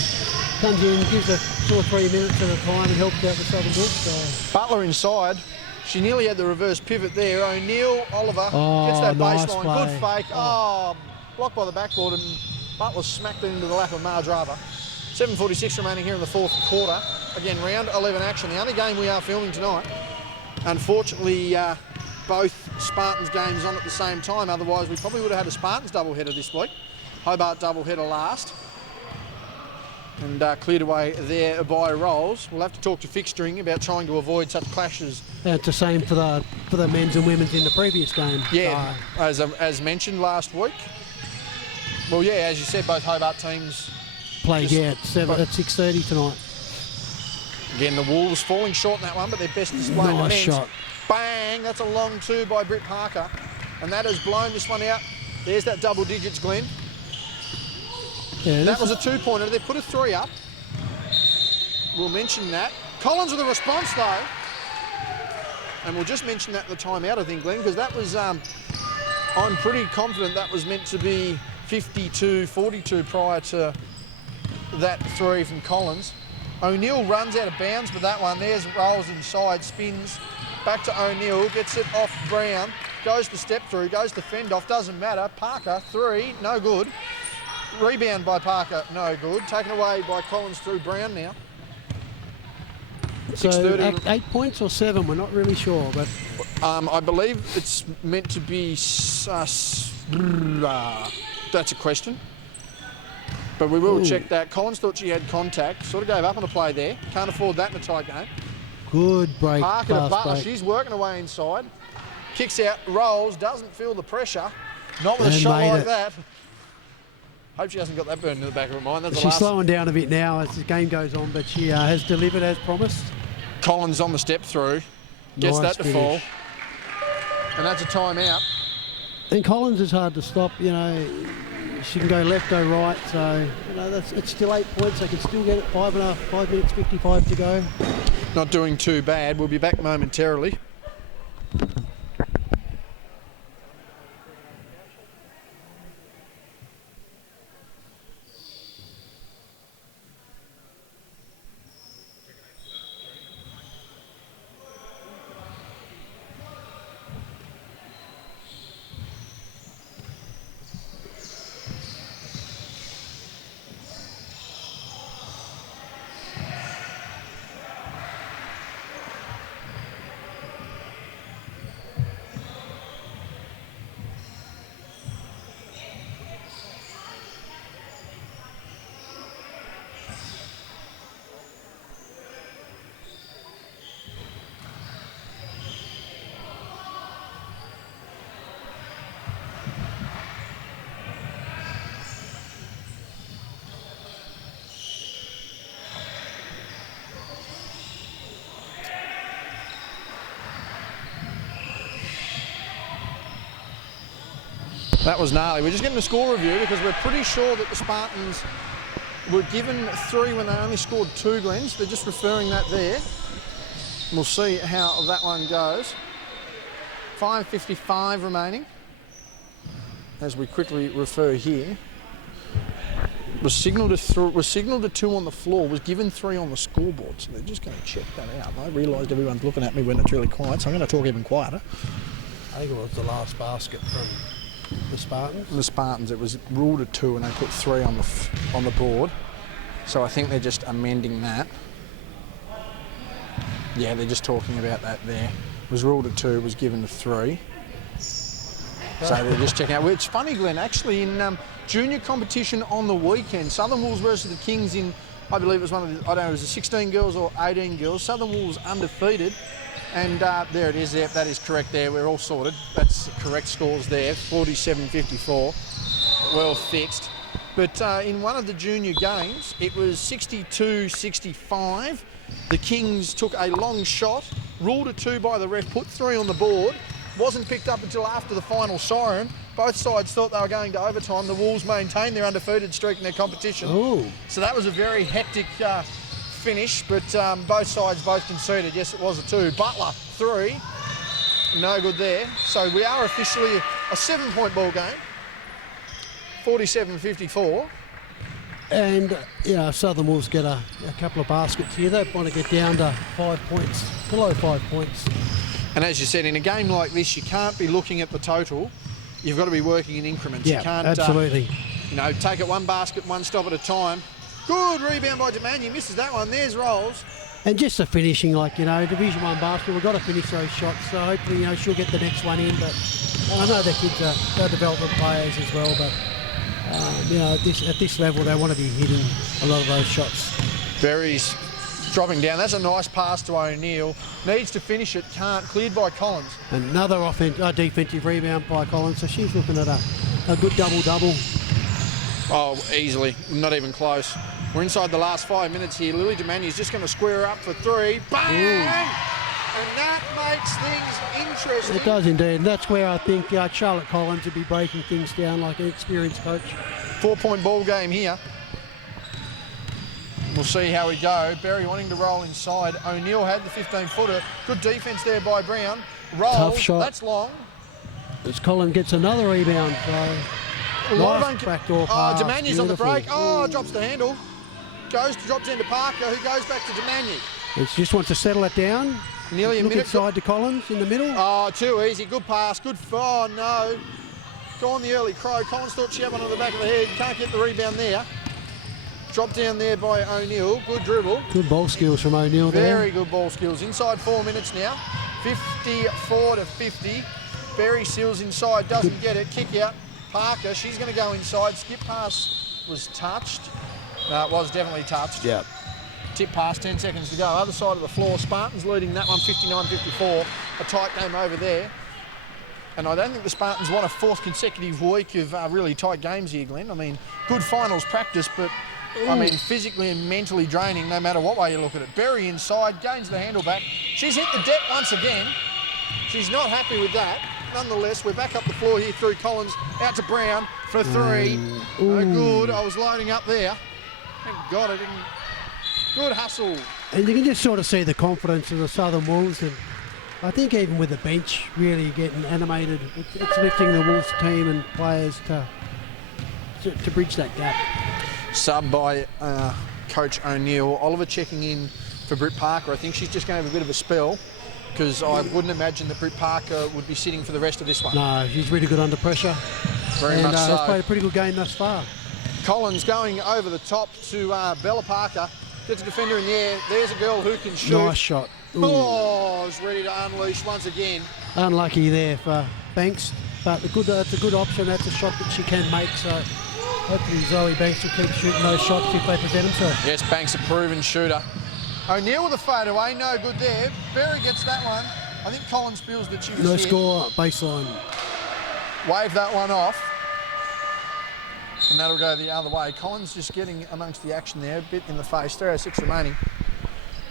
comes in, gives her 2 or 3 minutes at a time and helps out the Southern Wolves. So. Butler inside. She nearly had the reverse pivot there. O'Neill, Oliver gets that nice baseline. play. Good fake. Blocked by the backboard, and Butler smacked it into the lap of Mardrava. 7:46 remaining here in the fourth quarter. Again, round 11 action. The only game we are filming tonight. Unfortunately, both Spartans games on at the same time. Otherwise, we probably would have had a Spartans doubleheader this week. Hobart doubleheader last. And cleared away there by Rolls. We'll have to talk to fixturing about trying to avoid such clashes. It's the same for the men's and women's in the previous game. Yeah, as mentioned last week. Well, yeah, as you said, both Hobart teams play at 6:30 tonight. Again, the Wolves falling short in that one, but their best display in the men's. Shot. Bang! That's a long 2 by Britt Parker. And that has blown this one out There's that double digits, Glenn. Yeah, That was a 2-pointer. They put a 3 up. We'll mention that. Collins with a response, though. And we'll just mention that in the timeout, I think, Glenn, because that was, I'm pretty confident that was meant to be 52-42 prior to that 3 from Collins. O'Neill runs out of bounds with that one. There's rolls inside, spins. Back to O'Neill, gets it off Brown. Goes to step through, goes to fend off, doesn't matter. Parker, 3, no good. Rebound by Parker, no good. Taken away by Collins through Brown now. So 6:30. 8 points or 7, we're not really sure, but I believe it's meant to be... that's a question. But we will check that. Collins thought she had contact. Sort of gave up on the play there. Can't afford that in a tight game. good break. Parker to fast Butler. break. She's working away inside. Kicks out, rolls, doesn't feel the pressure. Not with a And shot made like it. that. Hope she hasn't got that burned in the back of her mind. That's the She's last. slowing down a bit now as the game goes on, but she has delivered as promised. Collins on the step through. Gets Nice that to fall. finish. And that's a timeout. And Collins is hard to stop, you know. She can go left, go right, so you know it's still 8 points. They can still get it 5 minutes 55 to go. Not doing too bad. We'll be back momentarily. That was gnarly. We're just getting a score review because we're pretty sure that the Spartans were given 3 when they only scored 2, Glens. They're just referring that there. We'll see how that one goes. 5:55 remaining. As we quickly refer here. Was signalled a 2 on the floor, was given 3 on the scoreboard. So they're just going to check that out. I realised everyone's looking at me when it's really quiet, so I'm going to talk even quieter. I think it was the last basket from the Spartans. The Spartans, it was ruled a 2 and they put 3 on the board. So I think they're just amending that. Yeah, they're just talking about that there. It was ruled a 2, was given a 3. So they're just checking out. It's funny, Glenn, actually in junior competition on the weekend, Southern Wolves versus the Kings in, I believe it was one of the, I don't know, it was the 16 girls or 18 girls. Southern Wolves undefeated. And there it is, that is correct there, we're all sorted. That's the correct scores there, 47-54, well fixed. But in one of the junior games, it was 62-65. The Kings took a long shot, ruled a 2 by the ref, put 3 on the board, wasn't picked up until after the final siren. Both sides thought they were going to overtime. The Wolves maintained their undefeated streak in their competition. Ooh. So that was a very hectic finish, but both sides conceded. Yes, it was a 2. Butler, 3. No good there. So we are officially a 7-point ball game. 47-54. And yeah, Southern Wolves get a couple of baskets here. They want to get down to 5 points, below 5 points. And as you said, in a game like this, you can't be looking at the total. You've got to be working in increments. Yeah, you can't, absolutely. Take it one basket, one stop at a time. Good rebound by Demani, misses that one. There's Rolls. And just the finishing, Division 1 basketball, we've got to finish those shots. So hopefully, she'll get the next one in. But I know the kids are development players as well. But at this level, they want to be hitting a lot of those shots. Berry's dropping down. That's a nice pass to O'Neill. Needs to finish it. Can't. Cleared by Collins. Another defensive rebound by Collins. So she's looking at a good double-double. Oh, easily. Not even close. We're inside the last 5 minutes here. Lily Demani is just going to square her up for 3. Bang! And that makes things interesting. It does indeed, and that's where I think Charlotte Collins would be breaking things down like an experienced coach. 4-point ball game here. We'll see how we go. Berry wanting to roll inside. O'Neill had the 15-footer. Good defence there by Brown. Roll. Tough shot. That's long. As Collins gets another rebound. So nice backdoor pass. Demagny's on the break. Oh, drops the handle. Drops into Parker, who goes back to Demagny. It just wants to settle it down. Nearly a Look minute. inside to Collins in the middle. Oh, too easy. Good pass. Good. Oh, no. Gone the early crow. Collins thought she had one on the back of the head. Can't get the rebound there. Dropped down there by O'Neill. Good dribble. Good ball skills from O'Neill there. Very good ball skills. Inside 4 minutes now. 54-50. Berry Seals inside. Doesn't get it. Kick out. Parker. She's going to go inside. Skip pass was touched. No, it was definitely touched. Yeah. Tip pass, 10 seconds to go. Other side of the floor. Spartans leading that one 59-54. A tight game over there. And I don't think the Spartans want a fourth consecutive week of really tight games here, Glenn. I mean, good finals practice, but I mean, physically and mentally draining no matter what way you look at it. Berry inside, gains the handle back. She's hit the deck once again. She's not happy with that. Nonetheless, we're back up the floor here through Collins, out to Brown for three. No good. I was loading up there. Thank God I didn't. Good hustle. And you can just sort of see the confidence of the Southern Wolves, and I think even with the bench really getting animated, it's lifting the Wolves team and players to bridge that gap. Sub by Coach O'Neill. Oliver checking in for Britt Parker. I think she's just going to have a bit of a spell, because I wouldn't imagine that Britt Parker would be sitting for the rest of this one. No, she's really good under pressure. Very much so. Has played a pretty good game thus far. Collins going over the top to Bella Parker. Gets a defender in the air. There's a girl who can shoot. Nice shot. Ooh. Oh, is ready to unleash once again. Unlucky there for Banks, but that's a good option. That's a shot that she can make. So hopefully Zoe Banks will keep shooting those shots if they present themselves. Yes, Banks a proven shooter. O'Neill with a fadeaway, no good there. Berry gets that one. I think Collins feels that she was No hit. score, baseline. Wave that one off. And that'll go the other way. Collins just getting amongst the action there, a bit in the face. 3:06 remaining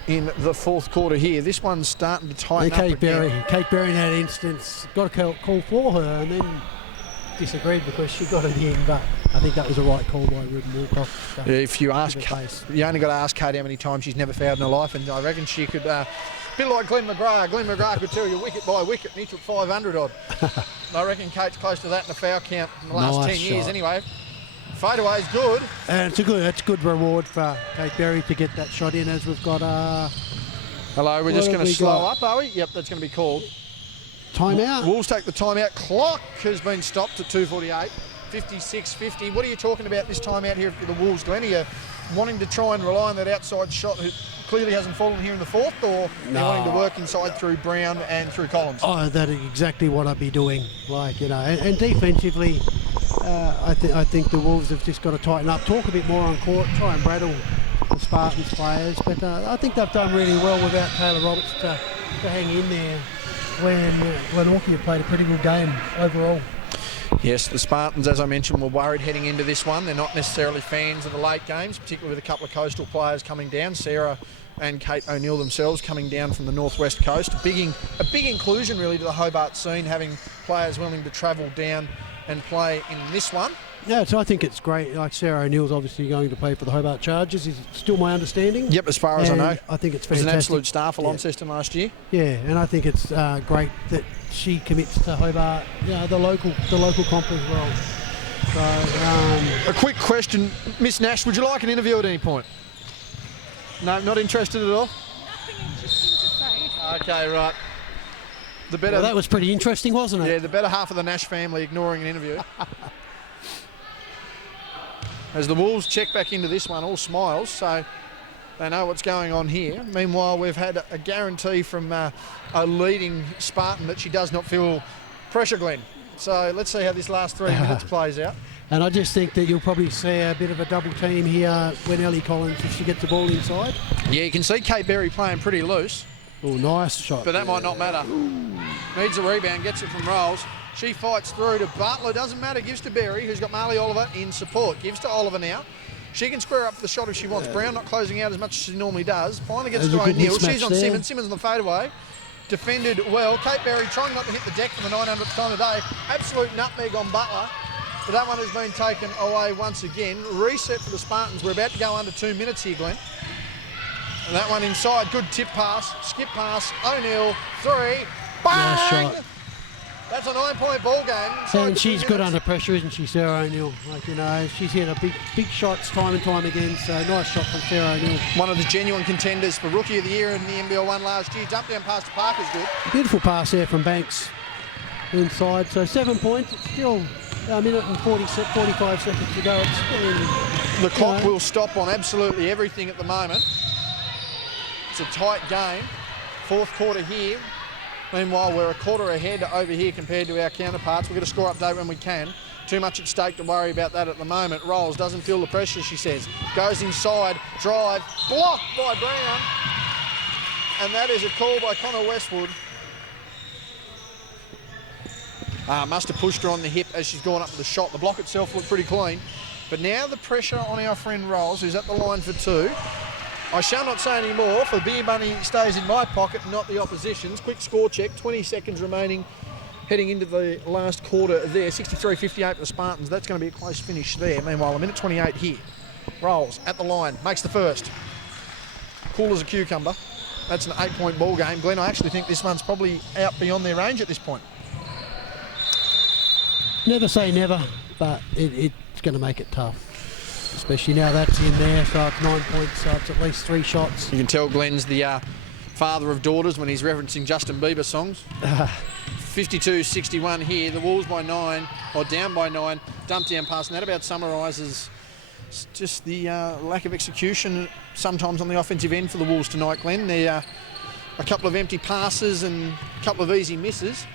in the fourth quarter here. This one's starting to tighten up again. Kate Berry in that instance got a call for her and then disagreed because she got it in, but I think that was the right call by Ruben Wilcox. If you ask, you only got to ask Kate how many times she's never fouled in her life, and I reckon she could, a bit like Glenn McGrath. Glenn McGrath could tell you wicket by wicket, and he took 500 odd. I reckon Kate's close to that in a foul count in the last 10 years anyway. Fadeaway's good. And it's a good reward for Kate Berry to get that shot in, as we've got... Hello, we're just going to slow up, are we? Yep, that's going to be called. Timeout. Wolves take the timeout. Clock has been stopped at 2:48. 56-50. What are you talking about this timeout here for the Wolves, Glenn? Are you wanting to try and rely on that outside shot who clearly hasn't fallen here in the fourth, or you're wanting to work inside through Brown and through Collins? Oh, that is exactly what I'd be doing. Like, and defensively, I think the Wolves have just got to tighten up, talk a bit more on court, try and rattle the Spartans players. But I think they've done really well without Taylor Roberts to hang in there when Glenorchy have played a pretty good game overall. Yes, the Spartans, as I mentioned, were worried heading into this one. They're not necessarily fans of the late games, particularly with a couple of coastal players coming down. Sarah and Kate O'Neill themselves coming down from the northwest coast. A big inclusion really to the Hobart scene, having players willing to travel down and play in this one. Yeah, so I think it's great. Like, Sarah O'Neill's obviously going to play for the Hobart Chargers, is still my understanding. Yep, as far as I know. I think it's fantastic. It was an absolute star for Launceston last year. Yeah, and I think it's great that she commits to Hobart, the local comp as well. So, a quick question, Miss Nash, would you like an interview at any point? No, not interested at all? Nothing interesting to say. Okay, right. Well, that was pretty interesting, wasn't it? Yeah, the better half of the Nash family ignoring an interview. As the Wolves check back into this one, all smiles, so they know what's going on here. Meanwhile, we've had a guarantee from a leading Spartan that she does not feel pressure, Glenn. So let's see how this last 3 minutes plays out. And I just think that you'll probably see a bit of a double team here when Ellie Collins, if she gets the ball inside. Yeah, you can see Kate Berry playing pretty loose. Oh, nice shot. But that might not matter. Needs a rebound, gets it from Rolls. She fights through to Butler, doesn't matter, gives to Berry, who's got Marley Oliver in support. Gives to Oliver now. She can square up for the shot if she wants. Brown not closing out as much as she normally does. Finally gets to O'Neill. She's on Simmons. Simmons on the fadeaway. defended well. Kate Berry trying not to hit the deck for the 900th time of day. Absolute nutmeg on Butler. But that one has been taken away once again. Reset for the Spartans. We're about to go under 2 minutes here, Glenn. And that one inside. Good tip pass. Skip pass. O'Neill. 3. Bang! Nice shot. That's a 9-point ball game. And she's good under pressure, isn't she, Sarah O'Neill? Like, you know, she's hit a big shots time and time again. So nice shot from Sarah O'Neill. One of the genuine contenders for Rookie of the Year in the NBL 1 last year. Jump down pass to Parker's good. Beautiful pass there from Banks inside. So 7 points. It's still a minute and 45 seconds to go. It's still in, the clock will stop on absolutely everything at the moment. It's a tight game. Fourth quarter here. Meanwhile, we're a quarter ahead over here compared to our counterparts. We'll get a score update when we can. Too much at stake to worry about that at the moment. Rolls, doesn't feel the pressure, she says. Goes inside, drive, blocked by Brown. And that is a call by Connor Westwood. Must have pushed her on the hip as she's gone up with the shot. The block itself looked pretty clean. But now the pressure on our friend Rolls, who's at the line for 2. I shall not say any more, for beer money stays in my pocket, not the opposition's. Quick score check, 20 seconds remaining, heading into the last quarter there. 63-58 for the Spartans. That's going to be a close finish there. Meanwhile, a minute 28 here. Rolls at the line, makes the first. Cool as a cucumber. That's an 8-point ball game. Glenn, I actually think this one's probably out beyond their range at this point. Never say never, but it's going to make it tough. Especially now that's in there, so it's 9 points, so it's at least 3 shots. You can tell Glenn's the father of daughters when he's referencing Justin Bieber songs. 52-61 here, the Wolves by 9, or down by 9, dump down pass, and that about summarises just the lack of execution sometimes on the offensive end for the Wolves tonight, Glenn. There are a couple of empty passes and a couple of easy misses.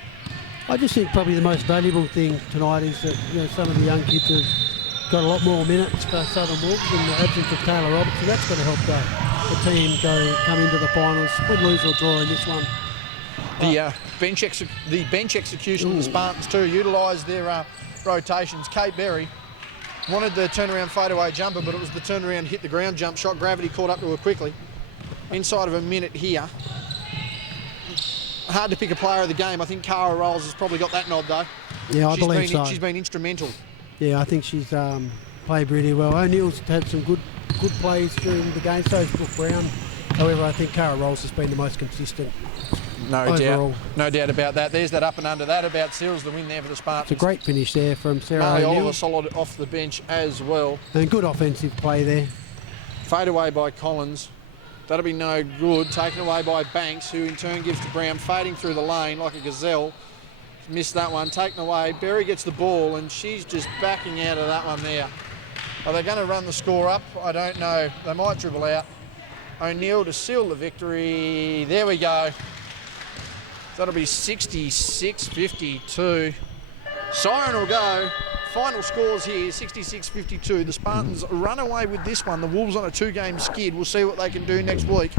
I just think probably the most valuable thing tonight is that, you know, some of the young kids have got a lot more minutes for Southern Wolves in the absence of Taylor Roberts, and that's going to help the team come into the finals, win, lose or draw in this one. The bench execution of the Spartans too utilised their rotations. Kate Berry wanted the turnaround fadeaway jumper, but it was the turnaround hit the ground jump shot. Gravity caught up to her quickly. Inside of a minute here. Hard to pick a player of the game. I think Cara Rolls has probably got that nod though. Yeah, I believe so. She's been instrumental. Yeah, I think she's played really well. O'Neill's had some good plays during the game, so has Brooke Brown. However, I think Cara Rolls has been the most consistent overall. No doubt about that. There's that up and under. That about seals the win there for the Spartans. It's a great finish there from Sarah Marley O'Neill. Oliver solid off the bench as well. And good offensive play there. Fade away by Collins. That'll be no good. Taken away by Banks, who in turn gives to Brown, fading through the lane like a gazelle. Missed that one, taken away. Berry gets the ball and she's just backing out of that one there. Are they going to run the score up? I don't know. They might dribble out. O'Neill to seal the victory. There we go. That'll be 66-52. Siren will go. Final scores here, 66-52. The Spartans run away with this one. The Wolves on a 2-game skid. We'll see what they can do next week.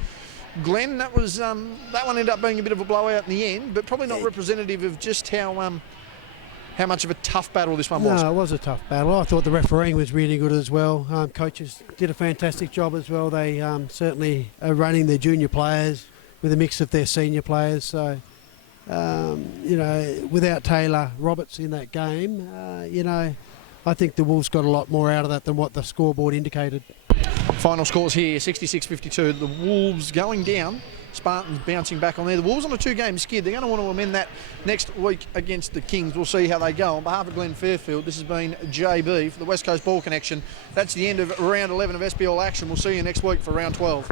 Glenn, that was that one ended up being a bit of a blowout in the end, but probably not representative of just how much of a tough battle this one was. No, it was a tough battle. I thought the refereeing was really good as well. Coaches did a fantastic job as well. They certainly are running their junior players with a mix of their senior players. So, you know, without Taylor Roberts in that game, you know, I think the Wolves got a lot more out of that than what the scoreboard indicated. Final scores here, 66-52. The Wolves going down, Spartans bouncing back on there. The Wolves on a 2-game skid. They're going to want to amend that next week against the Kings. We'll see how they go. On behalf of Glenn Fairfield, this has been JB for the West Coast Ball Connection. That's the end of round 11 of SBL action. We'll see you next week for round 12.